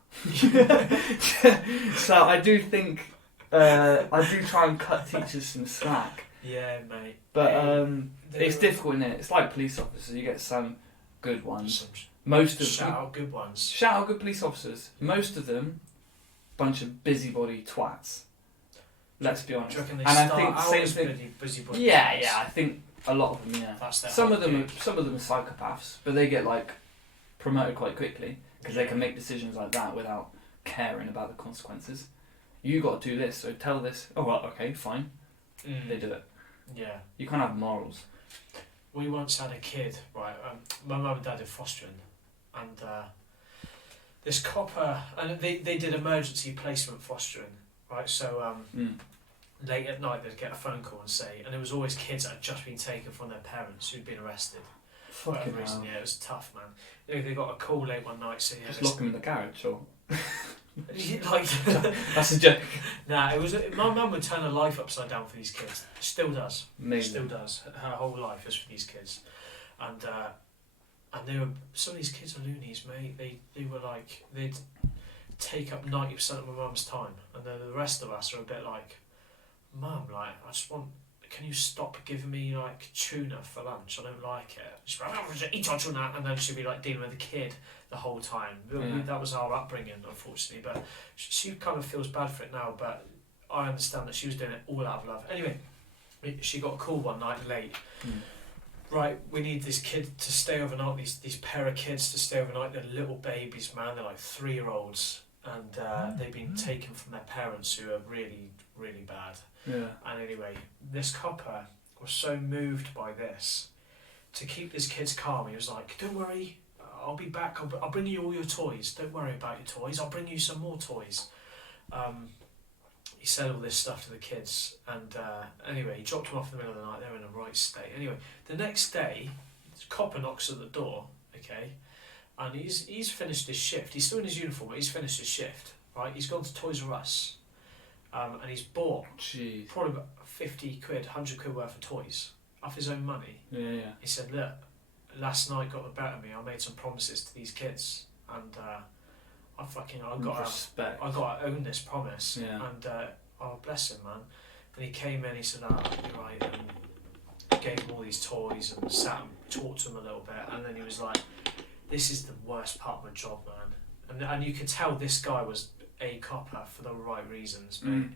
So I do think I do try and cut teachers some slack. Yeah, mate. But it's difficult, isn't it? It's like police officers. You get some good ones. Most of Shout out good ones. Shout out good police officers. Most of them, bunch of busybody twats. Let's be honest. Do you reckon they And I start think out same as thing. busybody? Yeah. I think a lot of them. Yeah. That's their Some whole of them gig. are psychopaths, but they get like promoted quite quickly because they can make decisions like that without caring about the consequences. You got to do this, so tell this. Oh, well, okay, fine. They do it. Yeah. You can't have morals. We once had a kid, right? My mum and dad did fostering, and this copper, and they did emergency placement fostering, right? So late at night they'd get a phone call and say, and it was always kids that had just been taken from their parents who'd been arrested. For Fucking whatever reason, hell. yeah, it was tough, man. You know, they got a call late one night saying, Just lock them in the garage, or like, that's a joke. nah, it was. My mum would turn her life upside down for these kids. Still does. Amazing. Still does. Her whole life is for these kids, and they were, some of these kids are loonies, mate. They were like, they'd take up 90% of my mum's time, and then the rest of us are a bit like, Mum, like, I just want. Can you stop giving me like tuna for lunch? I don't like it. She'd be like, "Oh, eat your tuna," and then she'd be like dealing with the kid the whole time. Yeah. That was our upbringing, unfortunately. But she kind of feels bad for it now. But I understand that she was doing it all out of love. Anyway, she got a call one night late. Right, we need this kid to stay overnight. These pair of kids to stay overnight. They're little babies, man. They're like 3-year-olds, and they've been taken from their parents, who are really, really bad. Yeah. And anyway, this copper was so moved by this, to keep his kids calm, he was like, "Don't worry, I'll be back. I'll bring you all your toys. Don't worry about your toys. I'll bring you some more toys." He said all this stuff to the kids, and anyway, he dropped them off in the middle of the night. They were in a right state. Anyway, the next day, this copper knocks at the door, okay, and he's finished his shift. He's still in his uniform, but he's finished his shift, right? He's gone to Toys R Us. And he's bought probably about 50 quid, 100 quid worth of toys off his own money. Yeah. He said, "Look, last night got the better of me. I made some promises to these kids, and I got to own this promise." Yeah. And oh, bless him, man. And he came in. He said, "You're right," and gave him all these toys and sat and talked to him a little bit. And then he was like, this is the worst part of my job, man. And you could tell this guy was a copper for the right reasons, mate.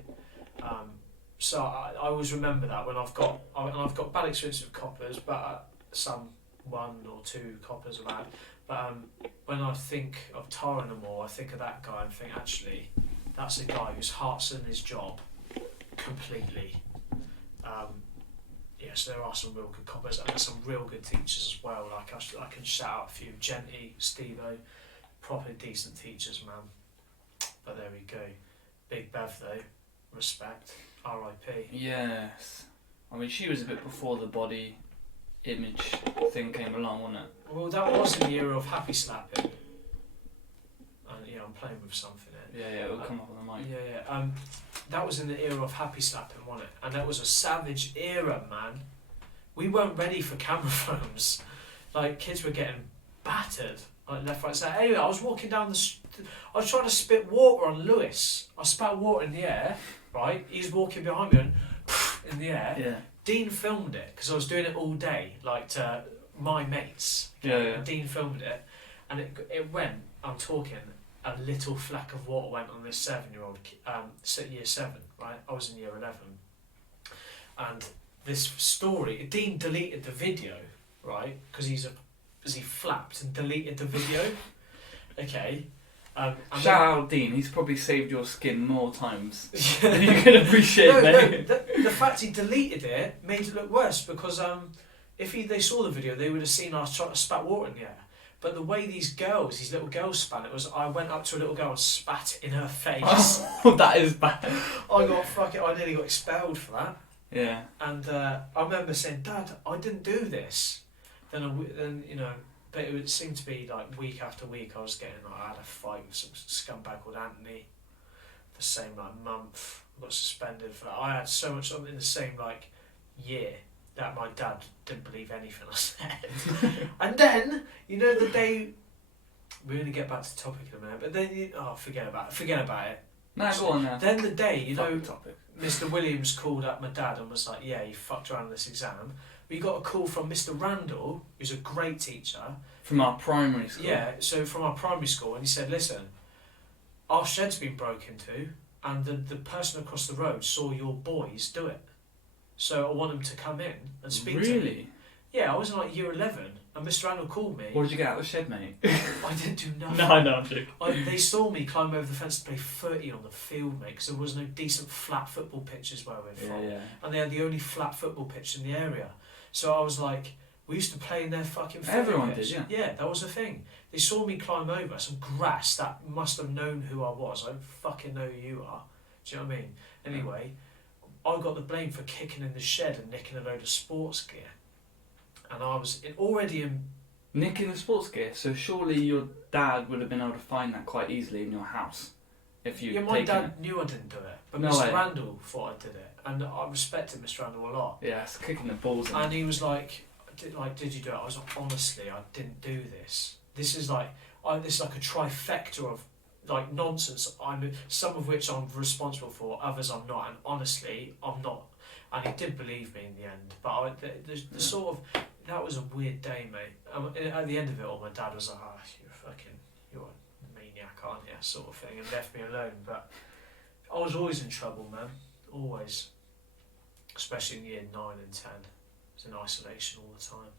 So I always remember that when I've got bad experience with coppers, but some 1 or 2 coppers I've had. But when I think of tarring them all, I think of that guy and think, actually, that's a guy whose heart's in his job completely. So there are some real good coppers, and there's some real good teachers as well. Like I can shout out a few: Genty, Steve-O, proper decent teachers, man. But there we go. Big Bev though, respect, R.I.P. Yes. I mean, she was a bit before the body image thing came along, wasn't it? Well, that was in the era of happy slapping. And I'm playing with something here. Yeah, it'll come up on the mic. Yeah. That was in the era of happy slapping, wasn't it? And that was a savage era, man. We weren't ready for camera phones. Like, kids were getting battered, like left, right, side. Anyway, I was walking down I was trying to spit water on Lewis. I spat water in the air, right? He's walking behind me and in the air. Yeah. Dean filmed it because I was doing it all day, like to my mates. Yeah. Dean filmed it, and it went. I'm talking. A little fleck of water went on this 7-year-old, year 7, right? I was in year 11, and this story. Dean deleted the video, right? Because he flapped and deleted the video. Okay. Shout out Dean. He's probably saved your skin more times than you can appreciate, mate. The fact he deleted it made it look worse because if they saw the video, they would have seen us trying to spat water in the air. But the way these little girls spat it was, I went up to a little girl and spat in her face. Oh, that is bad. I nearly got expelled for that. Yeah. And I remember saying, Dad, I didn't do this. Then but it would seem to be like week after week I was getting, I had a fight with some scumbag called Anthony. The same month, I got suspended for that. I had so much in the same year that my dad didn't believe anything I said. And then, the day, we're going to get back to the topic in a minute, but then, forget about it. Nah, go on now. Then the day, topic. Mr. Williams called up my dad and was like, yeah, you fucked around on this exam. We got a call from Mr. Randall, who's a great teacher. From our primary school? Yeah, so from our primary school, and he said, listen, our shed's been broken into, and the person across the road saw your boys do it. So I want him to come in and speak to him. Really? Yeah, I was in year 11, and Mr. Randall called me. What did you get out of the shed, mate? I didn't do nothing. No, I'm joking. They saw me climb over the fence to play footy on the field, mate, because there was no decent flat football pitches where we're from. Yeah. And they had the only flat football pitch in the area. So I was like, we used to play in their fucking footy Everyone pitch. did, yeah. Yeah, that was the thing. They saw me climb over some grass that must have known who I was. I don't fucking know who you are. Do you know what I mean? Anyway, I got the blame for kicking in the shed and nicking a load of sports gear. And I was already in... Nicking the sports gear? So surely your dad would have been able to find that quite easily in your house if you my dad knew I didn't do it. But No Mr. way. Randall thought I did it. And I respected Mr. Randall a lot. Yeah, it's kicking the balls in. And he was like, did you do it? I was like, honestly, I didn't do this. This is like a trifecta of nonsense. Some of which I'm responsible for, others I'm not. And honestly, I'm not. And he did believe me in the end. But the sort of, that was a weird day, mate. At the end of it all, my dad was like, you're a maniac, aren't you? Sort of thing, and left me alone. But I was always in trouble, man. Always. Especially in year 9 and 10. In isolation all the time.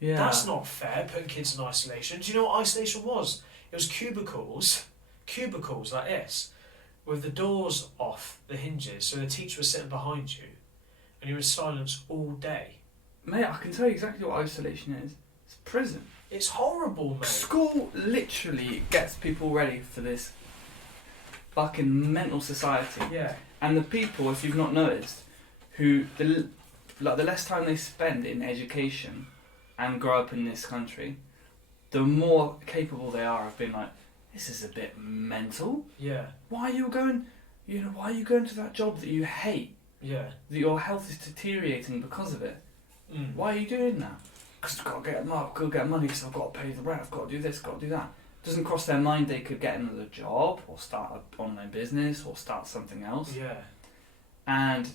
Yeah. That's not fair, putting kids in isolation. Do you know what isolation was? It was cubicles like this, with the doors off the hinges, so the teacher was sitting behind you, and you were in silence all day. Mate, I can tell you exactly what isolation is. It's prison. It's horrible, mate. School literally gets people ready for this fucking mental society. Yeah. And the people, if you've not noticed, who the less time they spend in education and grow up in this country, the more capable they are of being like, this is a bit mental. Yeah. Why are you going to that job that you hate? Yeah. That your health is deteriorating because of it. Mm. Why are you doing that? Because I've got to get money because I've got to pay the rent, I've got to do this, got to do that. Doesn't cross their mind they could get another job or start an online business or start something else. Yeah. And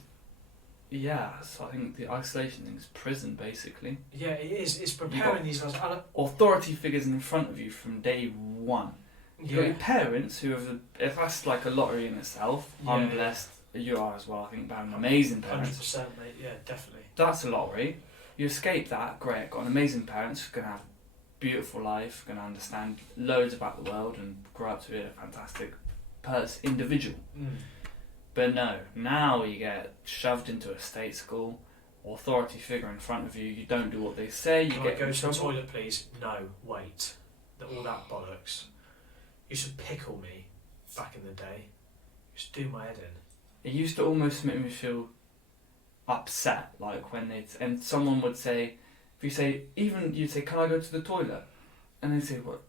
Yeah, so I think the isolation thing is prison, basically. Yeah, it is. It's preparing these lads. Authority figures in front of you from day one. You've got Yeah. your parents who have, if that's like a lottery in itself, I'm Yeah. blessed, you are as well, I think, having amazing parents. 100%, mate. Yeah, definitely. That's a lottery. You escape that, great, got an amazing parents who are going to have a beautiful life, going to understand loads about the world and grow up to be a fantastic individual. But no, now you get shoved into a state school, authority figure in front of you, you don't do what they say, you Can get I go in to the trouble. toilet, please? No, wait. All that bollocks. You should pickle me back in the day. You should do my head in. It used to almost make me feel upset, like when and someone would say, if you say, even you'd say, can I go to the toilet? And they'd say, what?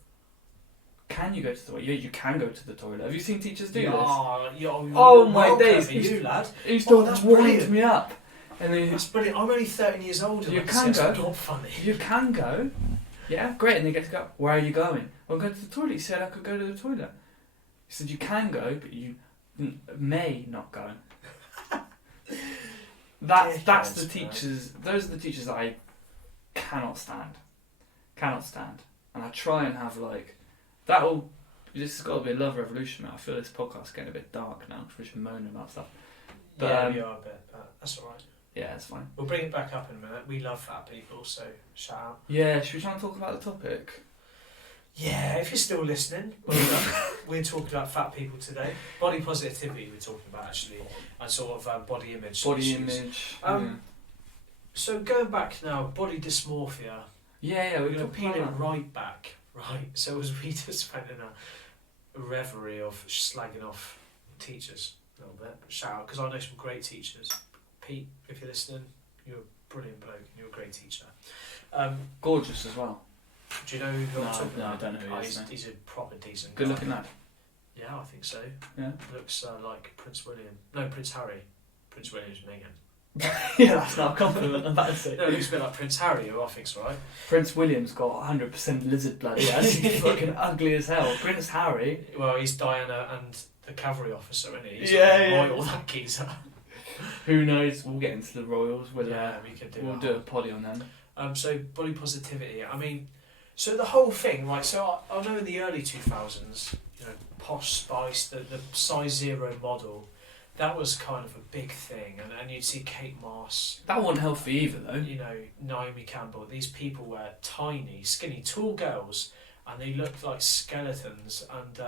Can you go to the toilet? Yeah, you can go to the toilet. Have you seen teachers do this? Oh my days. You lad. It used to that's wind brilliant. me up. And then That's brilliant. I'm only 13 years old and You I can see that's go. not funny. you can go. Yeah, great. And they get to go, where are you going? Well, I'm going to the toilet. You said I could go to the toilet. He said, you can go, but you may not go. That's the teachers. Those are the teachers that I cannot stand. Cannot stand. And I try and have like that'll. This has got to be a love revolution. Man. I feel this podcast's getting a bit dark now. We're just moaning about stuff. But, Yeah, we are a bit. That's alright. Yeah, it's fine. We'll bring it back up in a minute. We love fat people, so shout out. Yeah, should we try and talk about the topic? Yeah, if you're still listening, well done. We're talking about fat people today. Body positivity we're talking about actually, and sort of body image. Body issues. image. So going back now, body dysmorphia. Yeah, We're we going to can peel peel it right back. Right, so as we just went in a reverie of slagging off teachers a little bit. Shout out, because I know some great teachers. Pete, if you're listening, you're a brilliant bloke and you're a great teacher. Gorgeous as well. Do you know who I'm talking No, I about? don't know who he is, no. He's a proper decent Good guy. looking lad. Yeah, I think so. Yeah. Looks like Prince William. No, Prince Harry. Prince William's Meghan. Yeah, that's not a compliment. I'm about to say. No, it looks a bit like Prince Harry, who I think's right. Prince William's got 100% lizard blood. Yeah, he's fucking ugly as hell. Prince Harry. Well, he's Diana and the cavalry officer, isn't he? He's Yeah, like yeah. royal, that geezer. Who knows? We'll get into the royals. We could do We'll that. do a poddy on them. So body positivity. I mean, so the whole thing, right? So I know in the early 2000s, you know, Posh Spice, the size zero model, that was kind of a big thing, and you'd see Kate Moss, That wasn't healthy either, though. you know, Naomi Campbell. These people were tiny, skinny, tall girls, and they looked like skeletons. And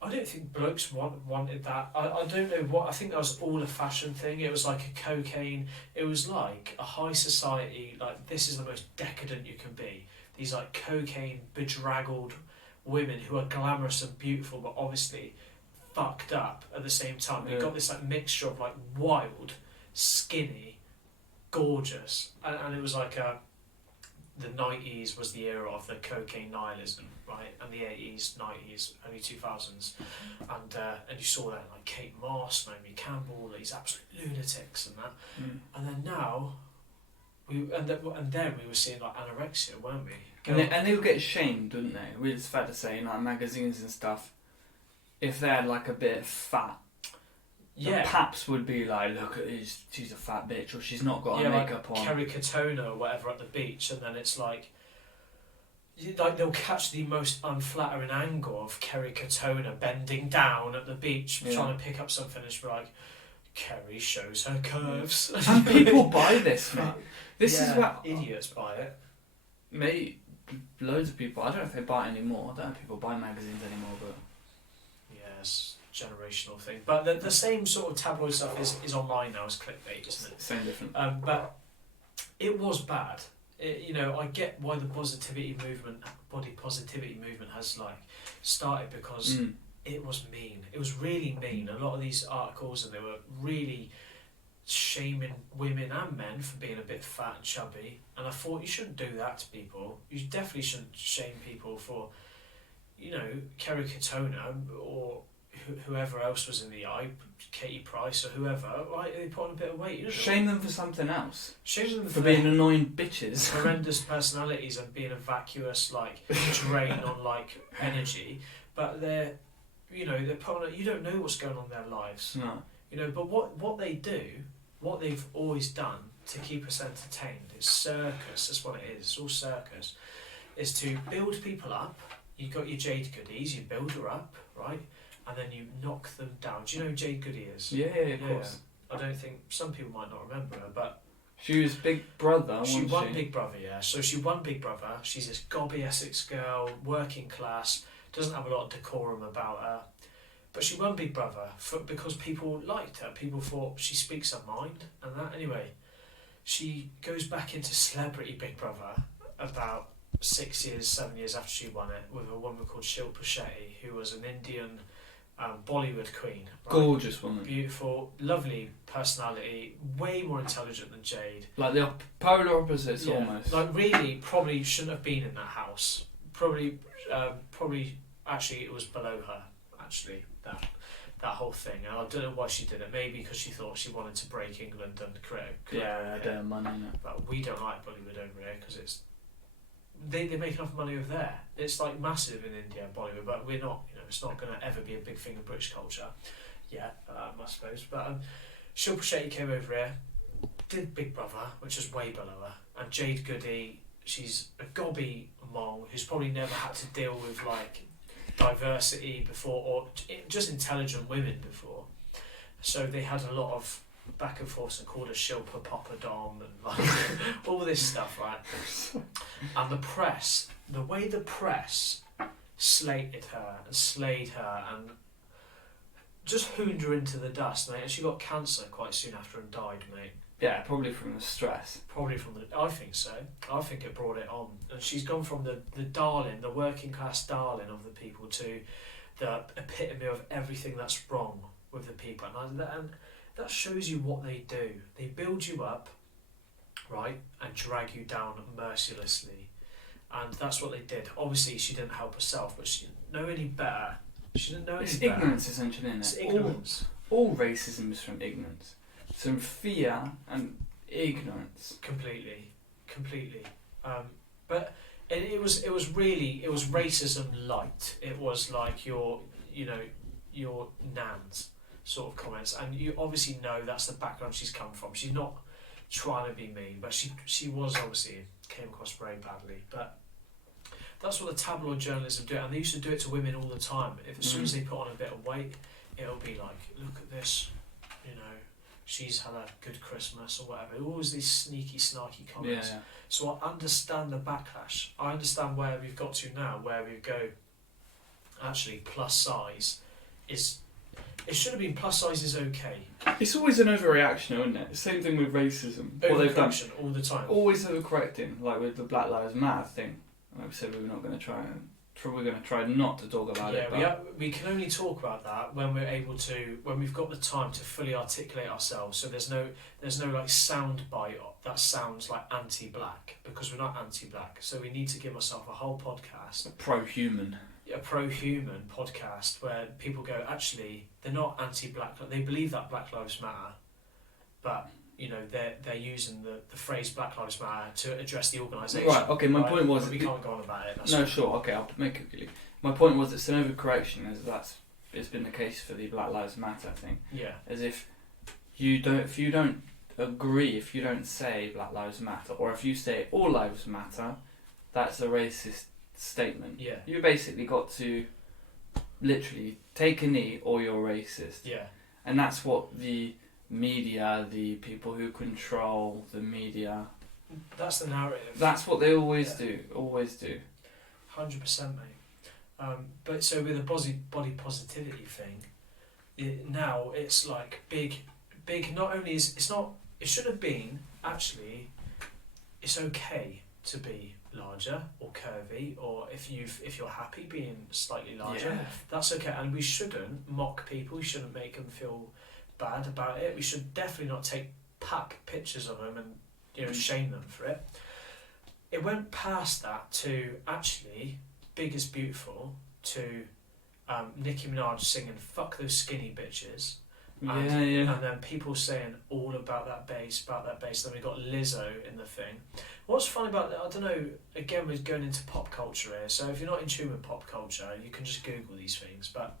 I don't think blokes wanted that. I don't know what. I think that was all a fashion thing. It was like a cocaine. It was like a high society. Like, this is the most decadent you can be. These like cocaine bedraggled women who are glamorous and beautiful, but obviously fucked up at the same time. They've got this like mixture of like wild, skinny, gorgeous, and it was like the 90s was the era of the cocaine nihilism, right? And the 80s, 90s, early 2000s, and you saw that like Kate Moss, Naomi Campbell, these absolute lunatics and that. And then now, then we were seeing like anorexia, weren't we? And they would get shamed, wouldn't they? It's fair to say, in like magazines and stuff, if they had like a bit of fat, yeah, the paps would be like, look at this, she's a fat bitch, or she's not got her makeup like on. Kerry Katona or whatever at the beach, and then it's like they'll catch the most unflattering angle of Kerry Katona bending down at the beach trying to pick up something, and she'll be like, Kerry shows her curves. And people buy this, mate. This is what idiots buy it. Mate, loads of people. I don't know if they buy it anymore. I don't know if people buy magazines anymore, but Yes, generational thing. But the same sort of tabloid stuff is online now as clickbait, isn't it? same different. But it was bad. You know, I get why the body positivity movement has like started, because it was mean. It was really mean. A lot of these articles, and they were really shaming women and men for being a bit fat and chubby. And I thought, you shouldn't do that to people. You definitely shouldn't shame people for, you know, Kerry Katona or whoever else was in the eye, Katie Price or whoever, right? They put on a bit of weight. You know, shame them for something else. Shame them for being annoying bitches. Horrendous personalities and being a vacuous, like, drain on, like, energy. But they're, you know, they're put on. You don't know what's going on in their lives. No. You know, but what they do what they've always done to keep us entertained, it's circus, that's what it is, it's all circus, is to build people up. You've got your Jade Goodies, you build her up, right? And then you knock them down. Do you know who Jade Goody is? Yeah, of course. I don't think, some people might not remember her, but She was Big Brother, she wasn't won she? Big Brother, yeah. So she won Big Brother. She's this gobby Essex girl, working class, doesn't have a lot of decorum about her. But she won Big Brother because people liked her. People thought she speaks her mind and that. Anyway, she goes back into celebrity Big Brother about 7 years after she won it with a woman called Shilpa Shetty, who was an Indian Bollywood queen. Right? Gorgeous woman. Beautiful, lovely personality, way more intelligent than Jade. Like the polar opposites almost. Like really, probably shouldn't have been in that house. Probably, actually, it was below her. Actually, that whole thing, and I don't know why she did it. Maybe because she thought she wanted to break England and create. Their money in it. But we don't like Bollywood over here because it's they make enough money over there. It's like massive in India, Bollywood, but we're not. It's not going to ever be a big thing in British culture. Yeah, I suppose. But Shilpa Shetty came over here, did Big Brother, which is way below her, and Jade Goody, she's a gobby mong who's probably never had to deal with like diversity before or just intelligent women before. So they had a lot of back and forth and called her Shilpa Papa Dom and like all this stuff, right? And the way the press slated her and slayed her and just hooned her into the dust, mate. And she got cancer quite soon after and died, mate. Yeah, probably from the stress. I think so. I think it brought it on. And she's gone from the darling, the working class darling of the people to the epitome of everything that's wrong with the people. And that shows you what they do. They build you up, right, and drag you down mercilessly. And that's what they did. Obviously, she didn't help herself, but she didn't know any better. She didn't know any better. It's ignorance, essentially, isn't it? It's ignorance. All racism is from ignorance. Some fear and ignorance. Completely. But it was racism light. It was like your nans sort of comments, and you obviously know that's the background she's come from. She's not trying to be mean, but she was obviously came across very badly. But that's what the tabloid journalism do, and they used to do it to women all the time. As soon as they put on a bit of weight, it'll be like, look at this, she's had a good Christmas or whatever. Always these sneaky, snarky comments. Yeah. So I understand the backlash. I understand where we've got to now, where we go, actually, plus size is... It should have been plus size is okay. It's always an overreaction, isn't it? Same thing with racism. Overcorrection all the time. Always overcorrecting, like with the Black Lives Matter thing. Like we said, we're not going to try not to talk about it. Yeah, we can only talk about that when we're able to, when we've got the time to fully articulate ourselves. So there's no like sound bite that sounds like anti-black, because we're not anti-black. So we need to give ourselves a whole podcast. A pro-human podcast where people go, actually, they're not anti-black. They believe that Black Lives Matter, but they're using the phrase Black Lives Matter to address the organisation. Right. Okay. My point was we can't go on about it. Sure. Okay. I'll make it quickly. My point was it's an overcorrection, as it's been the case for the Black Lives Matter thing. Yeah. As if you don't agree, if you don't say Black Lives Matter, or if you say all lives matter, that's a racist statement. Yeah. You basically got to literally take a knee or you're racist. Yeah. And that's what the media, the people who control the media, that's the narrative. That's what they always do. 100%, mate. But so with the body positivity thing, now it's like big. Not only is it's not. It should have been actually. It's okay to be larger or curvy, or if you're happy being slightly larger, that's okay. And we shouldn't mock people. We shouldn't make them feel bad about it. We should definitely not take pictures of them and shame them for it. It went past that to actually Big is Beautiful, to Nicki Minaj singing "Fuck those skinny bitches," and then people saying all about that bass. Then we got Lizzo in the thing. What's funny about that? I don't know. Again, we're going into pop culture here, so if you're not in tune with pop culture, you can just Google these things. But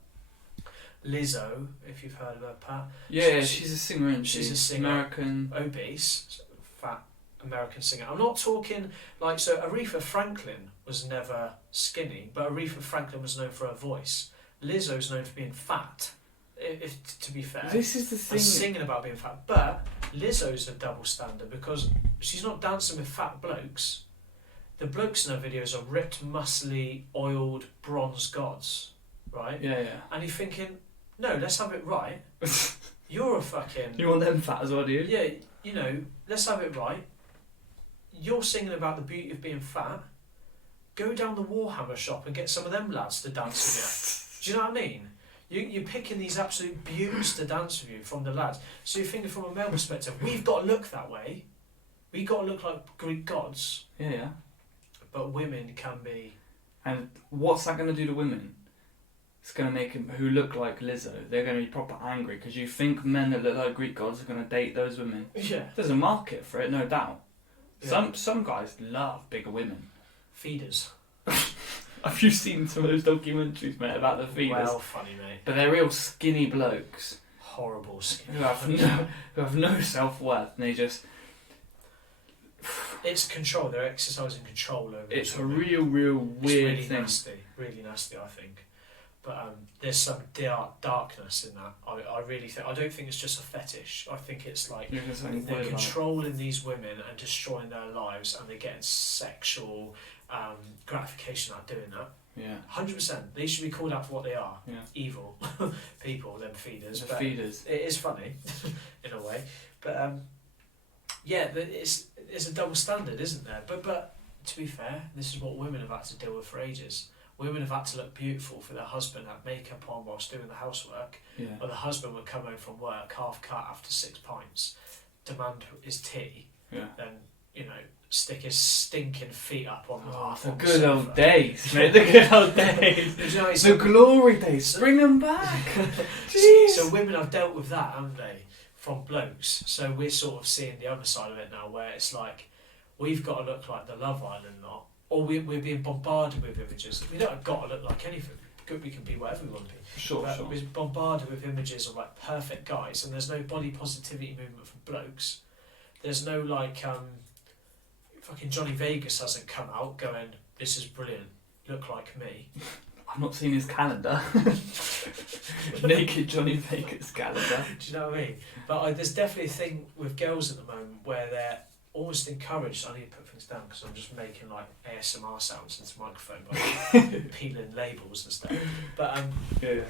Lizzo, if you've heard of her, Pat. Yeah, she's a singer, isn't she? She's a singer. American. Obese, fat American singer. I'm not talking like, so Aretha Franklin was never skinny, but Aretha Franklin was known for her voice. Lizzo's known for being fat, if to be fair. This is the And thing. singing about being fat. But Lizzo's a double standard because she's not dancing with fat blokes. The blokes in her videos are ripped, muscly, oiled, bronze gods, right? Yeah, yeah. And you're thinking, no, let's have it right. You're a fucking... You want them fat as well, do you? Yeah, you know, let's have it right. You're singing about the beauty of being fat. Go down the Warhammer shop and get some of them lads to dance with you. Do you know what I mean? You're picking these absolute beauties to dance with you from the lads. So you're thinking from a male perspective, we've got to look that way. We've got to look like Greek gods. Yeah, yeah. But women can be... And what's that going to do to women? It's going to make them who look like Lizzo, they're going to be proper angry because you think men that look like Greek gods are going to date those women. Yeah. There's a market for it, no doubt. Yeah. Some guys love bigger women. Feeders. Have you seen some of those documentaries, mate, about the feeders? Well, funny, mate. But they're real skinny blokes Horrible skin. who have no self-worth, and they just... It's control. They're exercising control over It's these a women. real weird It's thing. really nasty, I think. But there's some darkness in that. I really think. I don't think it's just a fetish. I think it's like You're just saying they're weird about it. controlling these women and destroying their lives, and they're getting sexual gratification out of doing that. Yeah. 100%. They should be called out for what they are. Yeah. Evil people, them feeders. The But feeders. it is funny in a way. But yeah, it's a double standard, isn't there? But to be fair, this is what women have had to deal with for ages. Women have had to look beautiful for their husband, have makeup on whilst doing the housework. Yeah. Or the husband would come home from work half cut after 6 pints, demand his tea, Yeah. then, you know, stick his stinking feet up on the Oh, the on the good old sofa. days, mate. The good old days. Do you know, it's The glory days. Bring them back. Jeez. So women have dealt with that, haven't they, from blokes? So we're sort of seeing the other side of it now, where it's like we've got to look like the Love Island lot, or we're being bombarded with images. We don't have got to look like anything. We can be whatever we want to be. Sure, But sure. we're bombarded with images of like perfect guys, and there's no body positivity movement for blokes. There's no like fucking Johnny Vegas hasn't come out going, "This is brilliant. Look like me." I've not seen his calendar. Naked Johnny Vegas calendar. Do you know what I mean? But there's definitely a thing with girls at the moment where they're almost encouraged. I need to put things down because I'm just making like ASMR sounds into the microphone by peeling labels and stuff. But Yeah.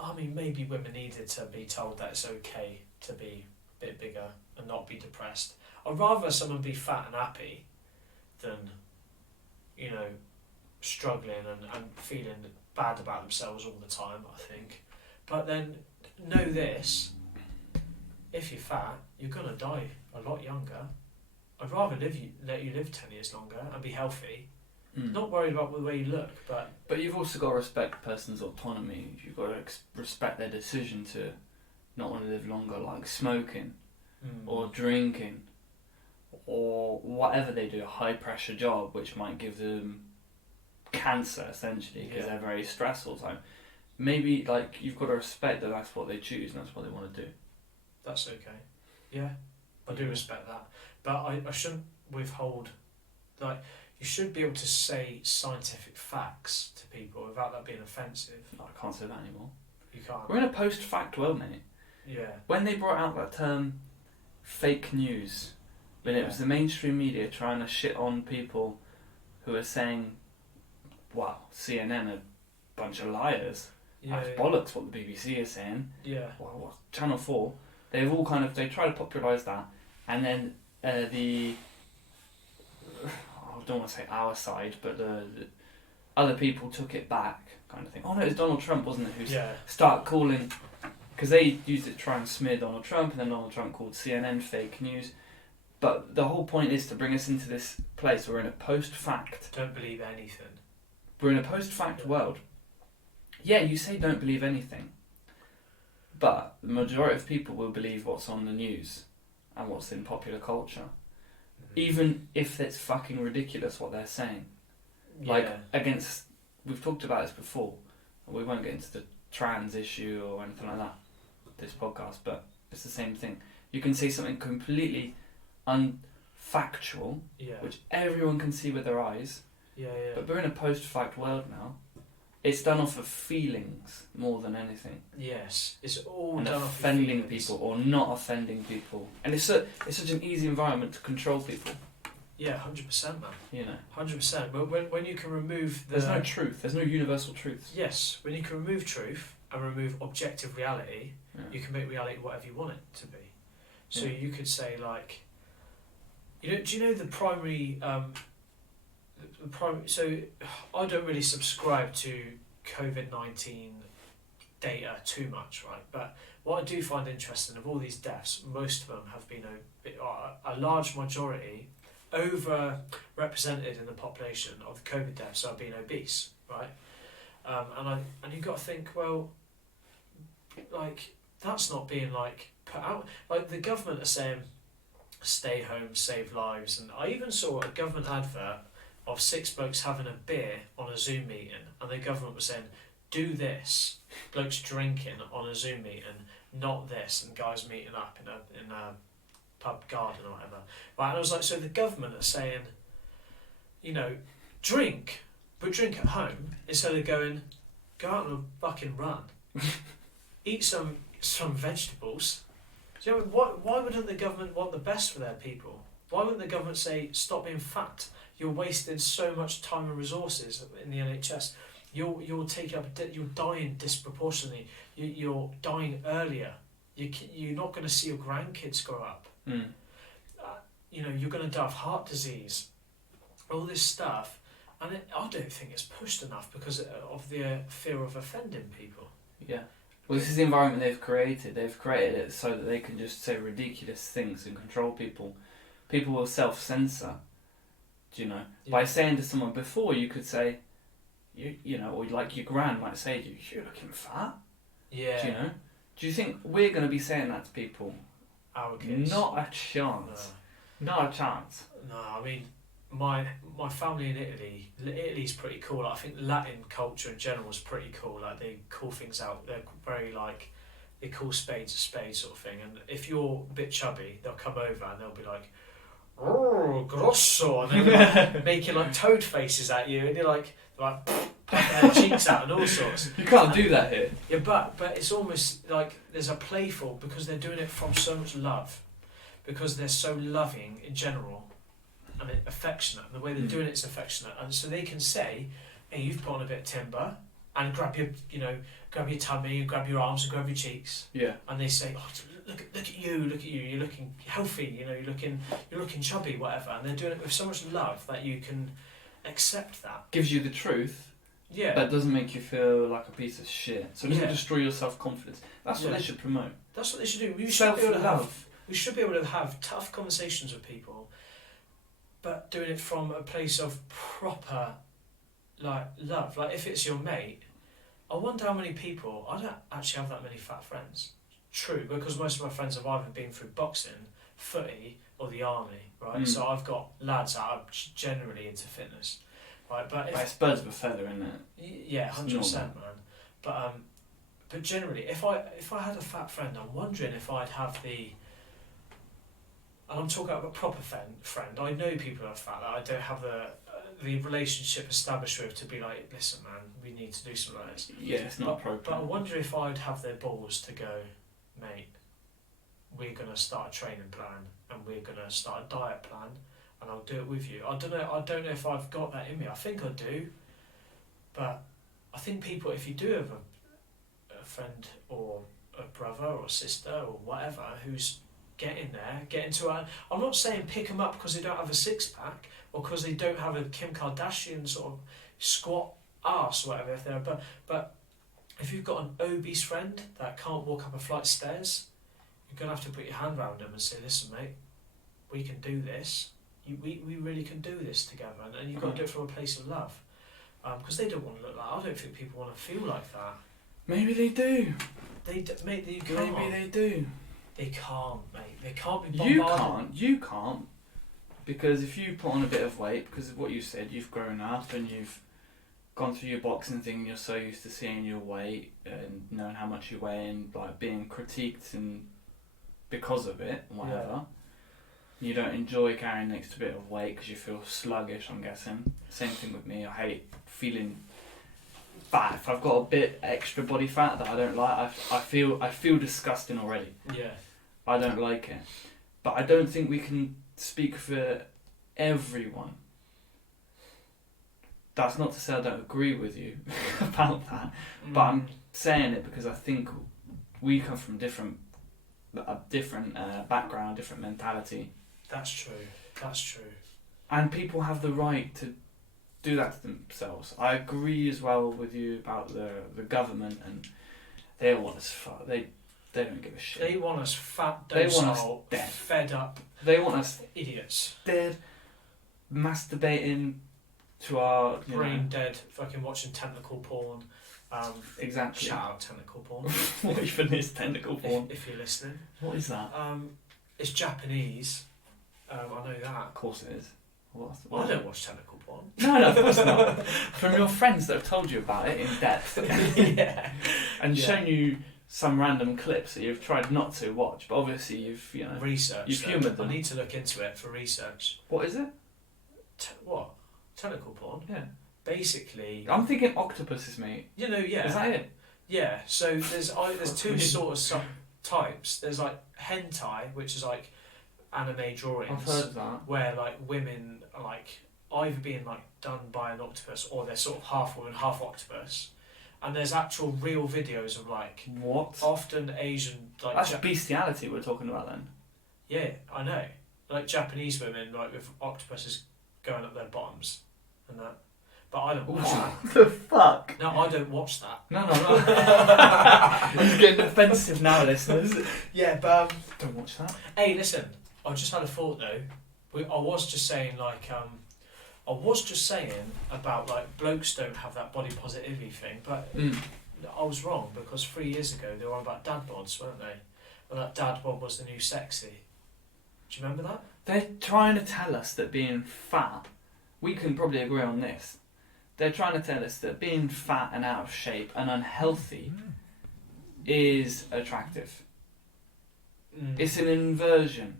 I mean, maybe women needed to be told that it's okay to be a bit bigger and not be depressed. I'd rather someone be fat and happy than, you know, struggling and feeling bad about themselves all the time, I think. But then, know this, if you're fat, you're going to die a lot younger. I'd rather let you live 10 years longer and be healthy. Mm. Not worried about the way you look, but... But you've also got to respect a person's autonomy. You've got to respect their decision to not want to live longer, like smoking or drinking or whatever they do, a high pressure job which might give them cancer essentially because Yeah. they're very stressed all the time. Maybe like you've got to respect that that's what they choose and that's what they want to do. That's okay. Yeah, I do respect that. But I shouldn't withhold... Like, you should be able to say scientific facts to people without that being offensive. I can't say that anymore. You can't. We're in a post-fact world, mate. Yeah. When they brought out that term fake news, when it was the mainstream media trying to shit on people who are saying, wow, CNN are a bunch of liars. Yeah. That's bollocks what the BBC is saying. Yeah. Well, what, Channel 4, they've all kind of, they try to popularise that. And then I don't want to say our side, but the other people took it back kind of thing. Oh no, it was Donald Trump, wasn't it, who start calling, because they used it to try and smear Donald Trump, and then Donald Trump called CNN fake news. But the whole point is to bring us into this place where we're in a post-fact. Don't believe anything. We're in a post-fact world. Yeah, you say don't believe anything, but the majority of people will believe what's on the news and what's in popular culture, even if it's fucking ridiculous what they're saying. Like, against, we've talked about this before, We won't get into the trans issue or anything like that, this podcast, but it's the same thing. You can say something completely unfactual, which everyone can see with their eyes, but we're in a post-fact world now. It's done off of feelings more than anything. Yes, it's all and done offending off of people or not offending people, and it's such an easy environment to control people. Yeah, 100%, man. You know, 100%. But when you can remove there's no truth. There's no universal truth. Yes, when you can remove truth and remove objective reality, you can make reality whatever you want it to be. So you could say like, do you know the primary? So I don't really subscribe to COVID-19 data too much, right? But what I do find interesting of all these deaths, most of them have been a large majority over-represented in the population of the COVID deaths are being obese, right? And you've got to think, well, like that's not being like put out. Like the government are saying, stay home, save lives, and I even saw a government advert of 6 blokes having a beer on a Zoom meeting, and the government was saying, do this, blokes drinking on a Zoom meeting, not this, and guys meeting up in a pub garden or whatever. Right, and I was like, so the government are saying, you know, drink, but drink at home instead of go out on a fucking run, eat some vegetables. Do you know, why wouldn't the government want the best for their people? Why wouldn't the government say, stop being fat? You're wasting so much time and resources in the NHS. You're taking up. You're dying disproportionately. You're dying earlier. You're not going to see your grandkids grow up. You know, you're going to die of heart disease. All this stuff, and I don't think it's pushed enough because of the fear of offending people. Yeah. Well, this is the environment they've created. They've created it so that they can just say ridiculous things and control people. People will self-censor. Do you know? Yeah. By saying to someone before, you could say, you know, or like your gran might say to you, you're looking fat. Yeah. Do you know? Do you think we're going to be saying that to people? Our kids? Not a chance. No. Not a chance. No, I mean, my family in Italy, Italy's pretty cool. Like, I think Latin culture in general is pretty cool. Like they call things out. They're very like, they call spades a spade sort of thing. And if you're a bit chubby, they'll come over and they'll be like, oh, grosso, and they're like, making like toad faces at you, and you're like puffing their cheeks out and all sorts. You can't do that here. Yeah, but it's almost like there's a playful, because they're doing it from so much love, because they're so loving in general and affectionate, and the way they're doing it's affectionate, and so they can say, hey, you've put on a bit of timber, and grab your tummy, grab your arms and grab your cheeks. Yeah. And they say, oh, look at you, you're looking healthy, you know, you're looking chubby, whatever, and they're doing it with so much love that you can accept that. Gives you the truth. Yeah. But doesn't make you feel like a piece of shit. So it doesn't destroy your self-confidence. That's what they should promote. That's what they should do. We should be able to have tough conversations with people, but doing it from a place of proper, like, love. Like, if it's your mate, I wonder how many people... I don't actually have that many fat friends. True, because most of my friends have either been through boxing, footy, or the army, right? So I've got lads that are generally into fitness, right? But it's birds of a feather, isn't it? Yeah, 100%, man. But generally, if I had a fat friend, I'm wondering if I'd have the... And I'm talking about a proper friend. I know people who are fat that I don't have the relationship established with to be like, listen, man, we need to do something like this. Yeah, it's not appropriate. But I wonder if I'd have their balls to go, mate, we're going to start a training plan and we're going to start a diet plan and I'll do it with you. I don't know if I've got that in me. I think I do. But I think people, if you do have a friend or a brother or a sister or whatever who's getting to a... I'm not saying pick them up because they don't have a six-pack or because they don't have a Kim Kardashian sort of squat ass or whatever if they're... But if you've got an obese friend that can't walk up a flight of stairs, you're going to have to put your hand around them and say, listen, mate, we can do this. We really can do this together. And you've got to do it from a place of love. Because they don't want to look like... I don't think people want to feel like that. Maybe they do. Mate, you can't. Maybe they do. They can't, mate. They can't be bombarded. You can't. Because if you put on a bit of weight, because of what you said, you've grown up and you've gone through your boxing thing, you're so used to seeing your weight and knowing how much you weigh and like being critiqued and because of it and whatever. You don't enjoy carrying an extra bit of weight because you feel sluggish, I'm guessing. Same thing with me. I hate feeling fat. If I've got a bit extra body fat that I don't like, I feel disgusting already. Yeah. I don't like it. But I don't think we can speak for everyone. That's not to say I don't agree with you about that, but I'm saying it because I think we come from a different background, different mentality. That's true. That's true. And people have the right to do that to themselves. I agree as well with you about the government, and they want us they don't give a shit. They want us fat, They want us docile, dead. fed up They want us idiots. dead, masturbating to our Brain dead, fucking watching tentacle porn. Exactly. Shout out tentacle porn. What even is tentacle porn? If you're listening. What is that? It's Japanese. I know that. Of course it is. I don't watch tentacle porn. No, of course not. From your friends that have told you about it in depth. Yeah. And shown you some random clips that you've tried not to watch, but obviously you've research. You've humoured them. I need to look into it for research. What is it? What? Tentacle porn? Yeah. Basically, I'm thinking octopuses, mate. yeah. Is that it? Yeah. So there's two sort of types. There's like hentai, which is like anime drawings. I've heard of that. Where like women are like either being like done by an octopus or they're sort of half woman, half octopus. And there's actual real videos of like What? often Asian like That's bestiality we're talking about then. yeah, I know. Like Japanese women like with octopuses going up their bottoms and that. But I don't watch that. What the fuck? No, I don't watch that. No. I'm just getting offensive now, listeners. Yeah, but Don't watch that. hey, listen. I just had a thought though. I was just saying about like blokes don't have that body positivity thing, but I was wrong because 3 years ago they were on about dad bods, weren't they? And that dad bod was the new sexy. Do you remember that? They're trying to tell us that being fat, we can probably agree on this. They're trying to tell us that being fat and out of shape and unhealthy is attractive. It's an inversion.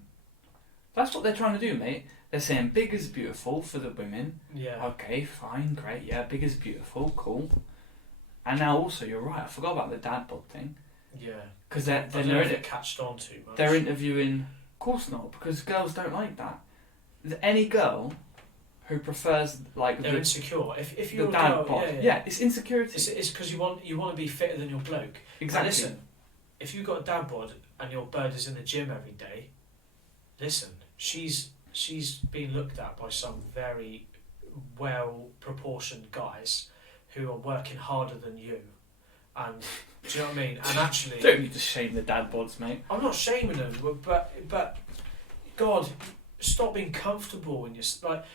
That's what they're trying to do, mate. They're saying big is beautiful for the women. Yeah. Okay, fine, great. Yeah, big is beautiful, cool. And now also, you're right, I forgot about the dad bod thing. Yeah. Because I don't know if it catched on too much. they're interviewing... Of course not, because girls don't like that. Any girl who prefers like they're insecure. If you're the a dad girl, bod, yeah. it's insecurity. It's because you want to be fitter than your bloke. Exactly. And listen, if you've got a dad bod and your bird is in the gym every day, listen, she's being looked at by some very well proportioned guys who are working harder than you. And do you know what I mean? And actually, Don't need to shame the dad bods, mate. I'm not shaming them, but God, stop being comfortable in your stop.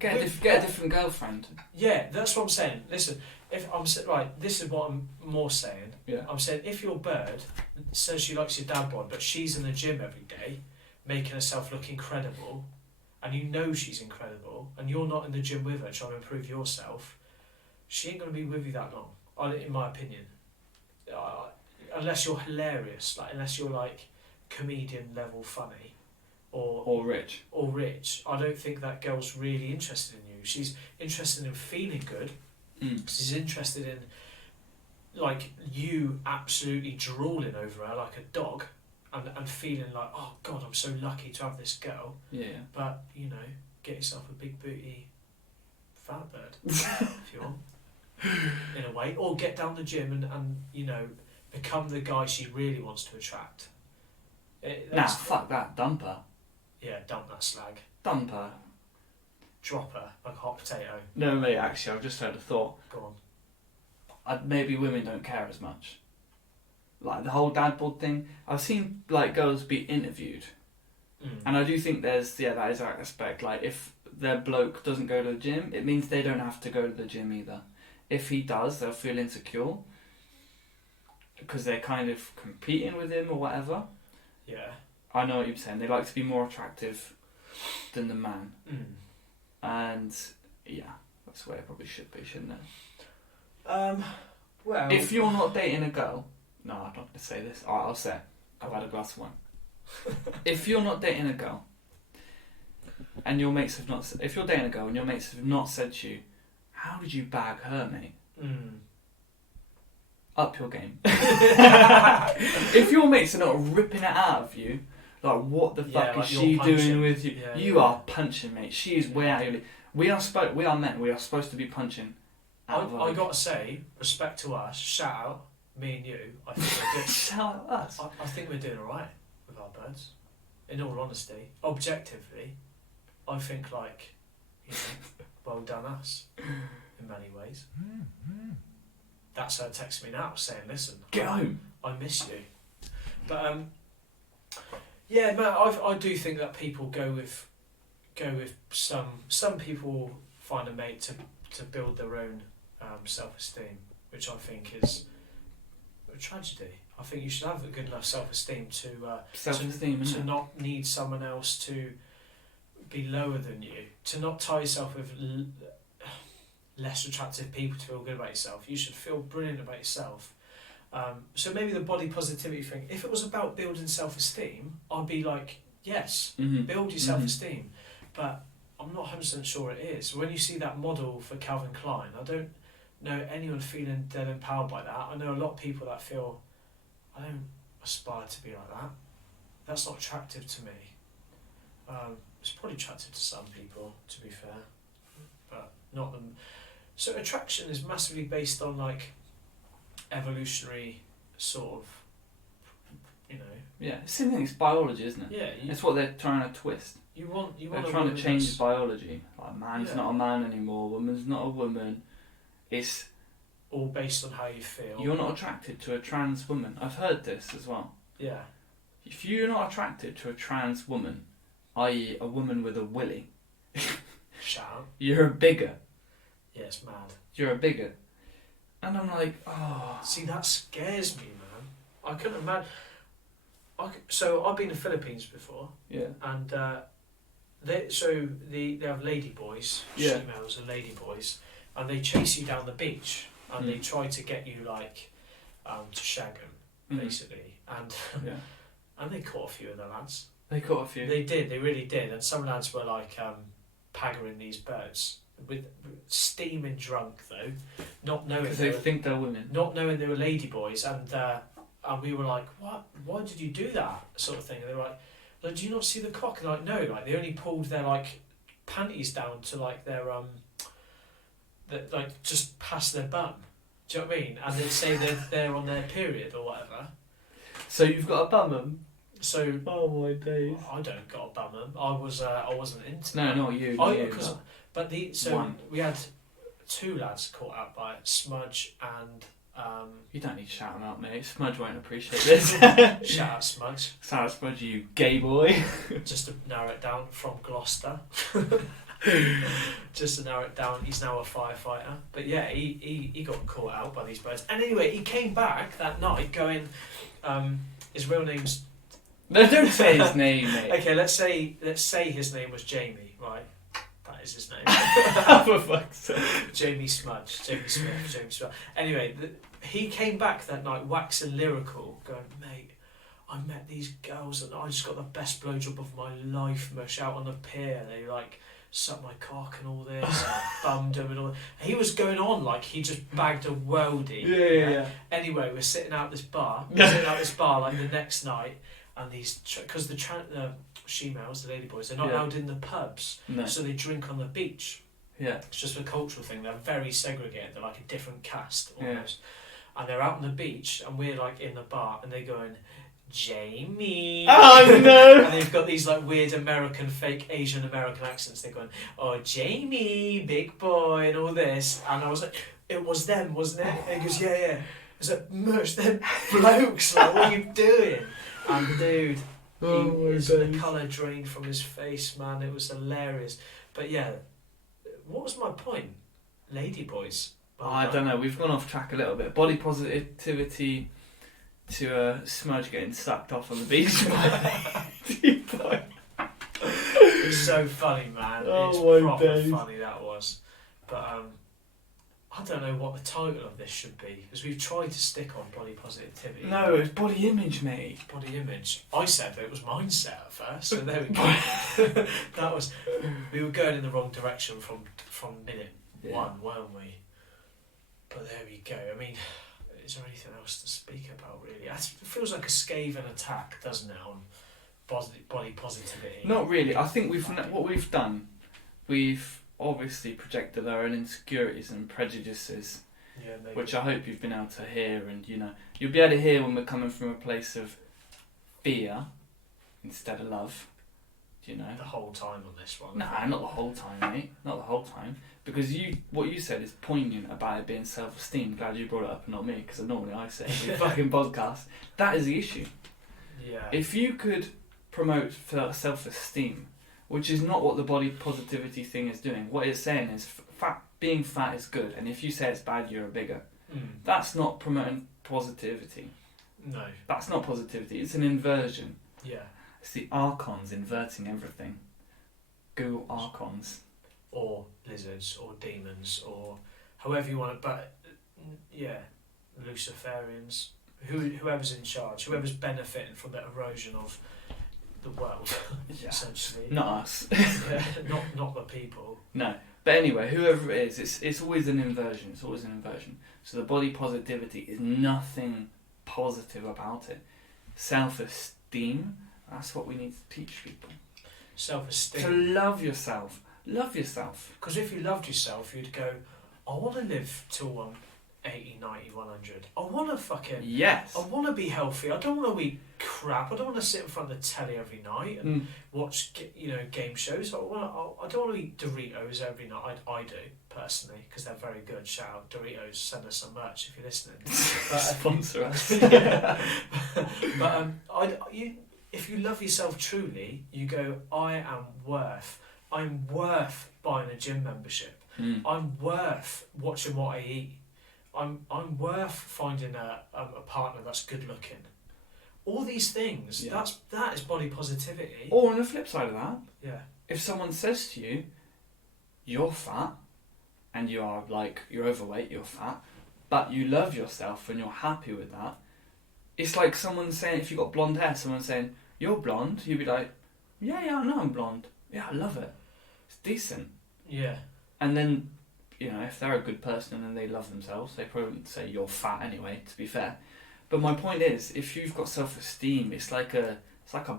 Get a different girlfriend. Yeah, that's what I'm saying. Listen, if I'm right, this is what I'm more saying. Yeah. I'm saying if your bird says she likes your dad bod, but she's in the gym every day, making herself look incredible, and you know she's incredible, and you're not in the gym with her trying to improve yourself, she ain't gonna be with you that long, in my opinion. Unless you're hilarious, like unless you're like comedian level funny, or rich. Or rich, I don't think that girl's really interested in you. She's interested in feeling good. She's interested in like you absolutely drooling over her like a dog, and feeling like, oh God, I'm so lucky to have this girl. Yeah. But get yourself a big booty fat bird if you want, in a way, or get down the gym and become the guy she really wants to attract. Nah, fuck that. Dump her. Yeah, dump that slag. Dump her. Drop her like a hot potato. No, mate, actually, I've just heard a thought. Go on. Maybe women don't care as much. Like the whole dad bod thing. I've seen like girls be interviewed. And I do think that is that aspect. Like if their bloke doesn't go to the gym, it means they don't have to go to the gym either. If he does, they'll feel insecure. Because they're kind of competing with him or whatever. Yeah. I know what you're saying. They like to be more attractive than the man. And yeah, That's the way it probably should be, shouldn't it? Well, If you're not dating a girl, no, I'm not going to say this. Alright, I'll say it. I've had a glass of wine. If you're not dating a girl, and your mates have not, if you're dating a girl and your mates have not said to you, how did you bag her, mate? Up your game. If your mates are not ripping it out of you, like what the fuck like is she doing with you? Yeah, you are punching, mate. She is way out of your league. We are men. We are supposed to be punching. I gotta say, respect to us. Shout out, me and you. I think we're good. Shout out us. I think we're doing alright with our birds. In all honesty, objectively, I think like, you know, well done us in many ways. That's her texting me now saying, listen, Get home. I miss you. But yeah, man, I do think that people go with some people find a mate to build their own self-esteem, which I think is a tragedy. I think you should have a good enough self-esteem to not need someone else to be lower than you, to not tie yourself with less attractive people to feel good about yourself. You should feel brilliant about yourself. So maybe the body positivity thing, if it was about building self-esteem, I'd be like, yes, build your self-esteem. But I'm not 100% sure it is. When you see that model for Calvin Klein, I don't know anyone feeling dead empowered by that. I know a lot of people that feel, I don't aspire to be like that. That's not attractive to me. It's probably attractive to some people, to be fair, but not them. So attraction is massively based on like evolutionary sort of, you know. Yeah, it's the same thing. It's biology, isn't it? Yeah. It's what they're trying to twist. You want. They're trying to change biology. Like man's not a man anymore. Woman's not a woman. It's all based on how you feel. You're not attracted to a trans woman. I've heard this as well. Yeah. If you're not attracted to a trans woman, i.e. a woman with a willy, shout. You're a bigot. Yeah, it's mad. You're a bigot. And I'm like, oh. See, that scares me, man. I couldn't imagine. So I've been to the Philippines before. Yeah. And they have lady boys, females and lady boys, and they chase you down the beach and they try to get you like to shag them, basically. And and they caught a few of the lads. They caught a few. They did. They really did. And some lads were like paggering these birds with steaming drunk though, not knowing because they think they're women, not knowing they were lady boys, and we were like, what? Why did you do that? Sort of thing. And they were like, do you not see the cock? And like, no, like they only pulled their like panties down to like their like just past their bum. Do you know what I mean? And they'd say they're on their period or whatever. So you've got a bum. So oh my days. I don't got a bum. I wasn't into no, that. not you. We had two lads caught out by it, Smudge and you don't need to shout them out, mate. Smudge won't appreciate this. Shout out Smudge. Shout out Smudge, you gay boy. Just to narrow it down, from Gloucester. Just to narrow it down, he's now a firefighter. But yeah, he got caught out by these birds. And anyway, he came back that night going, his real name's... No, don't say his name, mate. Okay, let's say his name was Jamie, right? That is his name. For fuck's sake. Jamie Smudge. Jamie Smudge. Anyway, he came back that night waxing lyrical, going, mate, I met these girls and I just got the best blowjob of my life, mush, out on the pier. They like sucked my cock and all this, and I bummed him and all. He was going on like he just bagged a worldie. Yeah. Anyway, we're sitting out this bar. Like the next night, and these because the she-males, the ladyboys, they're not allowed in the pubs, so they drink on the beach. Yeah, it's just a cultural thing. They're very segregated. They're like a different caste almost, and they're out on the beach, and we're like in the bar, and they're going, Jamie. Oh no! And they've got these like weird American, fake Asian American accents. They're going, oh Jamie, big boy, and all this. And I was like, it was them, wasn't it? And he goes, yeah. I was like, mush, they're blokes. Like, what are you doing? And dude, the colour drained from his face, man. It was hilarious. But yeah, what was my point? Ladyboys. I don't know. We've gone off track a little bit. Body positivity to Smudge getting sucked off on the beach. It's so funny, man. Oh, it's proper funny, that was. But I don't know what the title of this should be, because we've tried to stick on body positivity. No, it's body image, mate. Body image. I said that it was mindset at first, so there we go. That was, we were going in the wrong direction from minute one, weren't we? But there we go. I mean, is there anything else to speak about, really? It feels like a scathing attack, doesn't it, on body positivity? Not really. I think what we've done, we've obviously projected our own insecurities and prejudices, maybe. which I hope you've been able to hear, and you'll be able to hear when we're coming from a place of fear instead of love. The whole time on this one. Nah, not the whole time, mate. Not the whole time. Because what you said is poignant about it being self-esteem. Glad you brought it up and not me, because normally I say it in fucking podcast. That is the issue. Yeah. If you could promote self-esteem, which is not what the body positivity thing is doing. What it's saying is being fat is good, and if you say it's bad, you're a bigot. That's not promoting positivity. No. That's not positivity. It's an inversion. Yeah. It's the archons inverting everything. Google archons. Or lizards, or demons, or however you want it. But yeah, Luciferians, whoever's in charge, whoever's benefiting from the erosion of the world, essentially. Not us. Yeah, not the people. No. But anyway, whoever it is, it's always an inversion. It's always an inversion. So the body positivity is nothing positive about it. Self-esteem, that's what we need to teach people. Self-esteem. To love yourself. Love yourself. Because if you loved yourself, you'd go, I want to live till I'm 80, 90, 100. I want to fucking... Yes. I want to be healthy. I don't want to eat crap. I don't want to sit in front of the telly every night and watch, game shows. I don't want to eat Doritos every night. I do, personally, because they're very good. Shout out Doritos. Send us some merch if you're listening. Sponsor us. But if you love yourself truly, you go, I'm worth buying a gym membership. I'm worth watching what I eat. I'm worth finding a partner that's good looking. All these things, that is body positivity. Or on the flip side of that, yeah, if someone says to you, you're fat, and you're overweight, you're fat, but you love yourself and you're happy with that, it's like someone saying, if you've got blonde hair, someone saying, you're blonde, you'd be like, yeah, I know I'm blonde. Yeah, I love it. It's decent. Yeah. And then, if they're a good person and they love themselves, they probably wouldn't say you're fat anyway, to be fair. But my point is, if you've got self-esteem, it's like a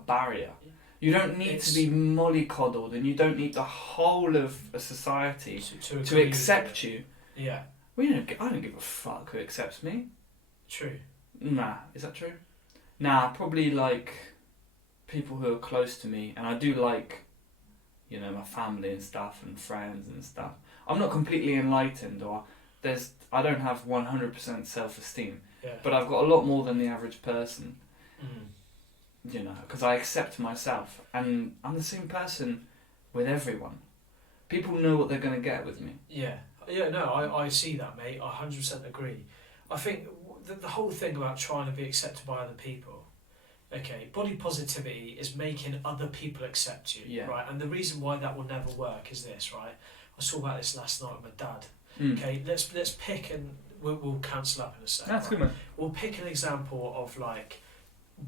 barrier. You don't need to be mollycoddled, and you don't need the whole of a society to accept you. Yeah. Well, I don't give a fuck who accepts me. True. Nah, is that true? Nah, probably people who are close to me, and I do my family and stuff and friends and stuff. I'm not completely enlightened, I don't have 100% self-esteem, but I've got a lot more than the average person. Because I accept myself, and I'm the same person with everyone. People know what they're going to get with me. I see that, mate. I 100% agree. I think the whole thing about trying to be accepted by other people, body positivity is making other people accept you, right? And the reason why that will never work is this, right? I was talking about this last night with my dad. Okay, let's pick, and we'll cancel up in a second. That's good, man. We'll pick an example of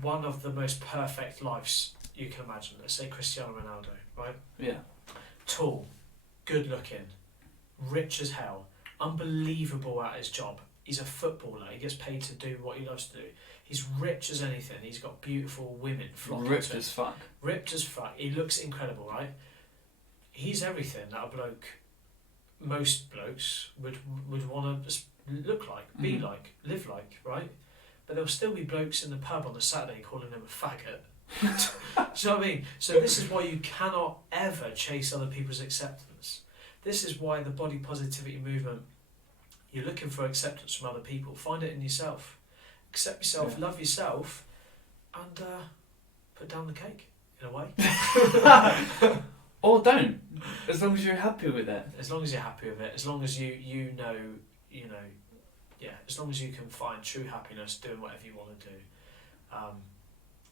one of the most perfect lives you can imagine. Let's say Cristiano Ronaldo, right? Yeah. Tall, good looking, rich as hell, unbelievable at his job. He's a footballer. He gets paid to do what he loves to do. He's rich as anything. He's got beautiful women flocking Ripped to him. as fuck. Ripped as fuck. He looks incredible, right? He's everything that a bloke, most blokes would want to just look like, be like, live like, right? But there'll still be blokes in the pub on a Saturday calling him a faggot. Do you know what I mean? So this is why you cannot ever chase other people's acceptance. This is why the body positivity movement, you're looking for acceptance from other people. Find it in yourself. Accept yourself, love yourself, and put down the cake, in a way. Or don't. As long as you're happy with it. As long as you're happy with it. As long as you know, as long as you can find true happiness doing whatever you want to do.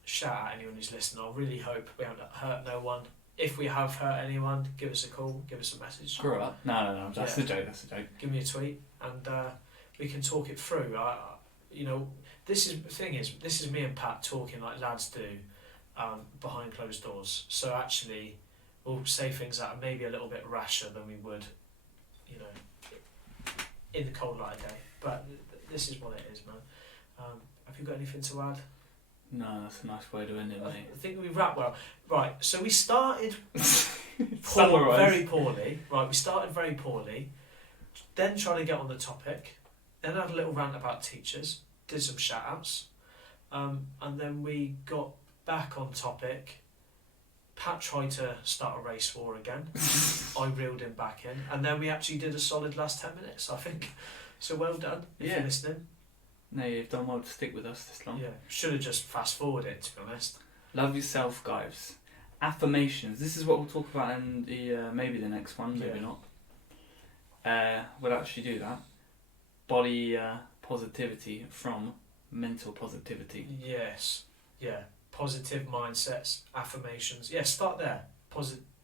Shout out anyone who's listening. I really hope we haven't hurt no one. if we have hurt anyone, give us a call, give us a message. Screw up. No. That's a joke. That's a joke. Give me a tweet, and we can talk it through. This is me and Pat talking like lads do, behind closed doors. So actually, we'll say things that are maybe a little bit rasher than we would, in the cold light of day. But this is what it is, man. Have you got anything to add? No, that's a nice way to end it, mate. I think we wrap well. Right, so we started Summarise. very poorly. Right, we started very poorly. Then trying to get on the topic. Then had a little rant about teachers. Did some shout outs. And then we got back on topic. Pat tried to start a race war again. I reeled him back in. And then we actually did a solid last 10 minutes, I think. So well done, if you're listening. No, you've done well to stick with us this long. Yeah, should have just fast forwarded it, to be honest. Love yourself, guys. Affirmations. This is what we'll talk about in the maybe the next one, maybe not. We'll actually do that. Body positivity from mental positivity. Yes. Yeah. Positive mindsets, affirmations. Yeah, start there.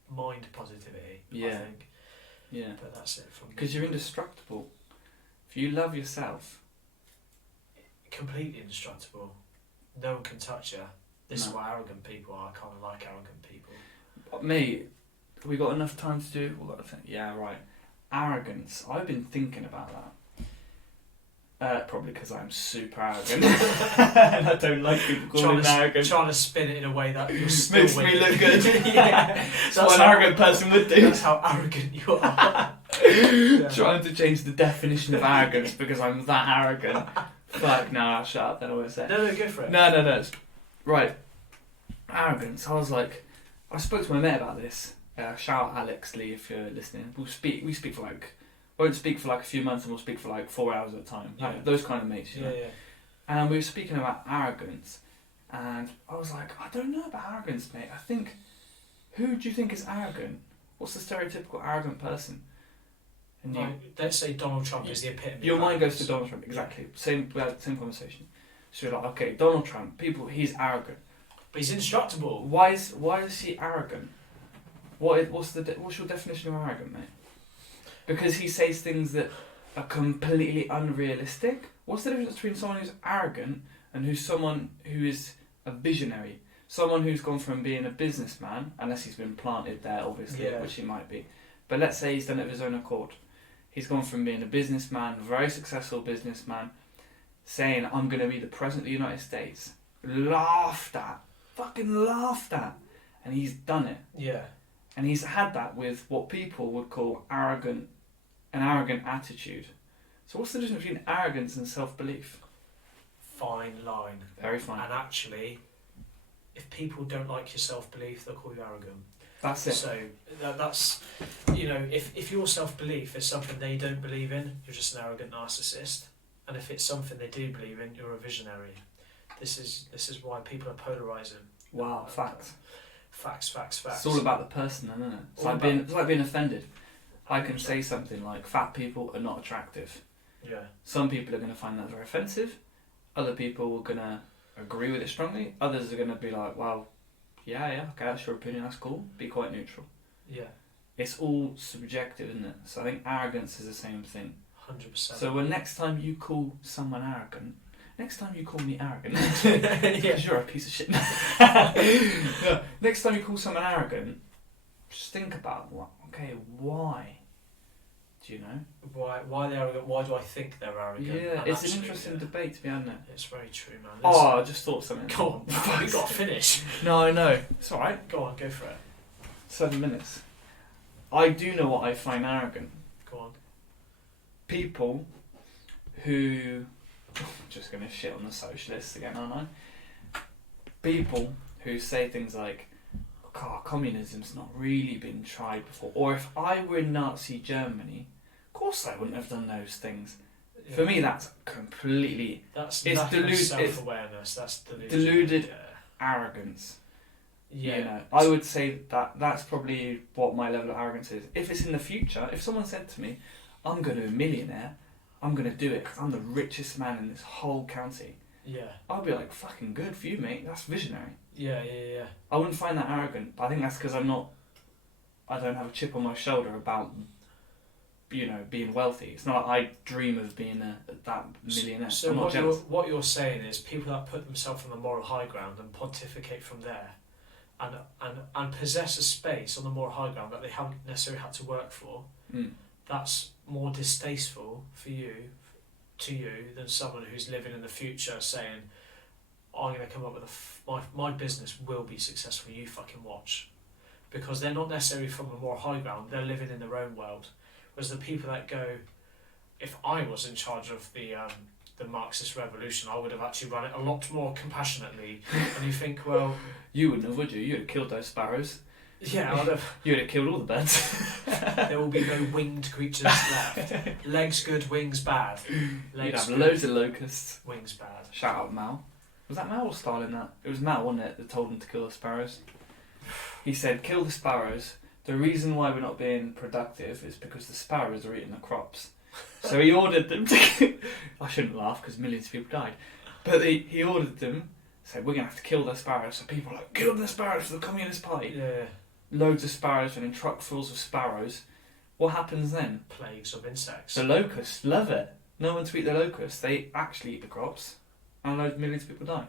Mind positivity, I Yeah. think. Yeah. But that's it from me. Because you're indestructible. If you love yourself, Completely indestructible. No one can touch you. This is No. what arrogant people are. I kind of like arrogant people. mate, we got enough time to do all that thing. Yeah, right. Arrogance. I've been thinking about that. Probably because I'm super arrogant. And I don't like people calling me arrogant. Trying to spin it in a way that you're still Makes me winning. look good. Yeah. That's what an arrogant person would do. That's how arrogant you are. Yeah. Trying to change the definition of arrogance because I'm that arrogant. Fuck, no, I'll shut up, then I won't say it. No, go for it. No. Right. Arrogance. I was like, I spoke to my mate about this. Shout out Alex Lee if you're listening. We speak for like, won't speak for like a few months and we'll speak for like 4 hours at a time. Yeah. Like, those kind of mates, you know. Yeah. And we were speaking about arrogance. And I was like, I don't know about arrogance, mate. I think, who do you think is arrogant? What's the stereotypical arrogant person? And you, Let's say Donald Trump is the epitome. your of mind goes arrogance. to Donald Trump, exactly. We had the same conversation. So you're like, okay, Donald Trump, he's arrogant. But he's indestructible. Why is he arrogant? What's your definition of arrogant, mate? Because he says things that are completely unrealistic. What's the difference between someone who's arrogant and someone who is a visionary? Someone who's gone from being a businessman, unless he's been planted there, obviously, Yeah. which he might be. But let's say he's done it of his own accord. He's gone from being a businessman, very successful businessman, saying, I'm going to be the President of the United States. Fucking laughed at. And he's done it. Yeah. And he's had that with what people would call an arrogant attitude. So what's the difference between arrogance and self-belief? Fine line. Very fine. And actually, if people don't like your self-belief, they'll call you arrogant. That's it. So that's, if your self-belief is something they don't believe in, you're just an arrogant narcissist. And if it's something they do believe in, you're a visionary. This is why people are polarising. Wow, facts. Facts. It's all about the person then, isn't it? It's like being offended. I can say something like, fat people are not attractive. Yeah. Some people are going to find that very offensive. Other people are going to agree with it strongly. Others are going to be like, well, yeah, okay, that's your opinion, that's cool. Be quite neutral. Yeah. It's all subjective, isn't it? So I think arrogance is the same thing. 100%. So when next time you call someone arrogant, next time you call me arrogant, Yeah. because you're a piece of shit. No, next time you call someone arrogant, just think about why? Do you know? Why they're arrogant? Why do I think they're arrogant? Yeah, And it's actually, an interesting debate to be had, isn't it? It's very true, man. Oh, I just thought something. Go on, we've got to finish. No, I know. It's alright. Go on, go for it. 7 minutes. I do know what I find arrogant. Go on. People who... I'm just going to shit on the socialists again, aren't I? People who say things like, communism's not really been tried before. Or if I were in Nazi Germany, of course I wouldn't have done those things. Yeah. For me, that's completely It's it's self-awareness. That's deluded arrogance. Yeah. You know, I would say that's probably what my level of arrogance is. If it's in the future, if someone said to me, I'm going to be a millionaire, I'm going to do it because I'm the richest man in this whole county, Yeah. I'd be like, fucking good for you, mate. That's visionary. Yeah. I wouldn't find that arrogant, but I think that's because I'm not I don't have a chip on my shoulder about, you know, being wealthy. It's not like I dream of being that millionaire. So I'm not jealous. what you're saying is people that put themselves on the moral high ground and pontificate from there, and possess a space on the moral high ground that they haven't necessarily had to work for. That's more distasteful to you than someone who's living in the future saying, I'm going to come up with my business will be successful, you fucking watch. Because they're not necessarily from a more high ground, they're living in their own world. Whereas the people that go, if I was in charge of the Marxist revolution, I would have actually run it a lot more compassionately. And you think, well... You wouldn't have, would you? You'd have killed those sparrows. Yeah, I'd have... You would have killed all the birds. There will be no winged creatures left. Legs good, wings bad. You'd have loads of locusts. Wings bad. Shout out Mal. Was that Mal or Stalin that? It was Mal, wasn't it, that told him to kill the sparrows? He said, kill the sparrows. The reason why we're not being productive is because the sparrows are eating the crops. So he ordered them to... I shouldn't laugh because millions of people died. But he ordered them, said, we're going to have to kill the sparrows. So people are like, kill the sparrows for the Communist Party. Yeah. Loads of sparrows and in truckfuls of sparrows. What happens then? Plagues of insects. The locusts love it. No one to eat the locusts. They actually eat the crops. And millions of people die.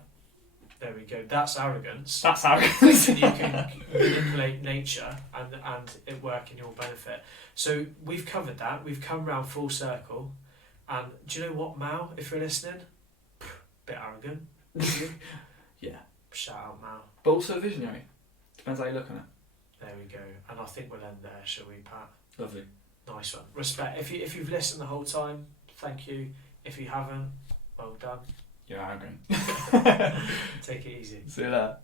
There we go. That's arrogance. That's arrogance. You can manipulate nature and it work in your benefit. So we've covered that. We've come round full circle. And do you know what, Mao, if you're listening? Bit arrogant. Yeah. Shout out, Mao. But also visionary. Depends how you look on it. There we go. And I think we'll end there, shall we, Pat? Lovely. Nice one. Respect. If you've listened the whole time, thank you. If you haven't, well done. You're arrogant. Take it easy. See you later.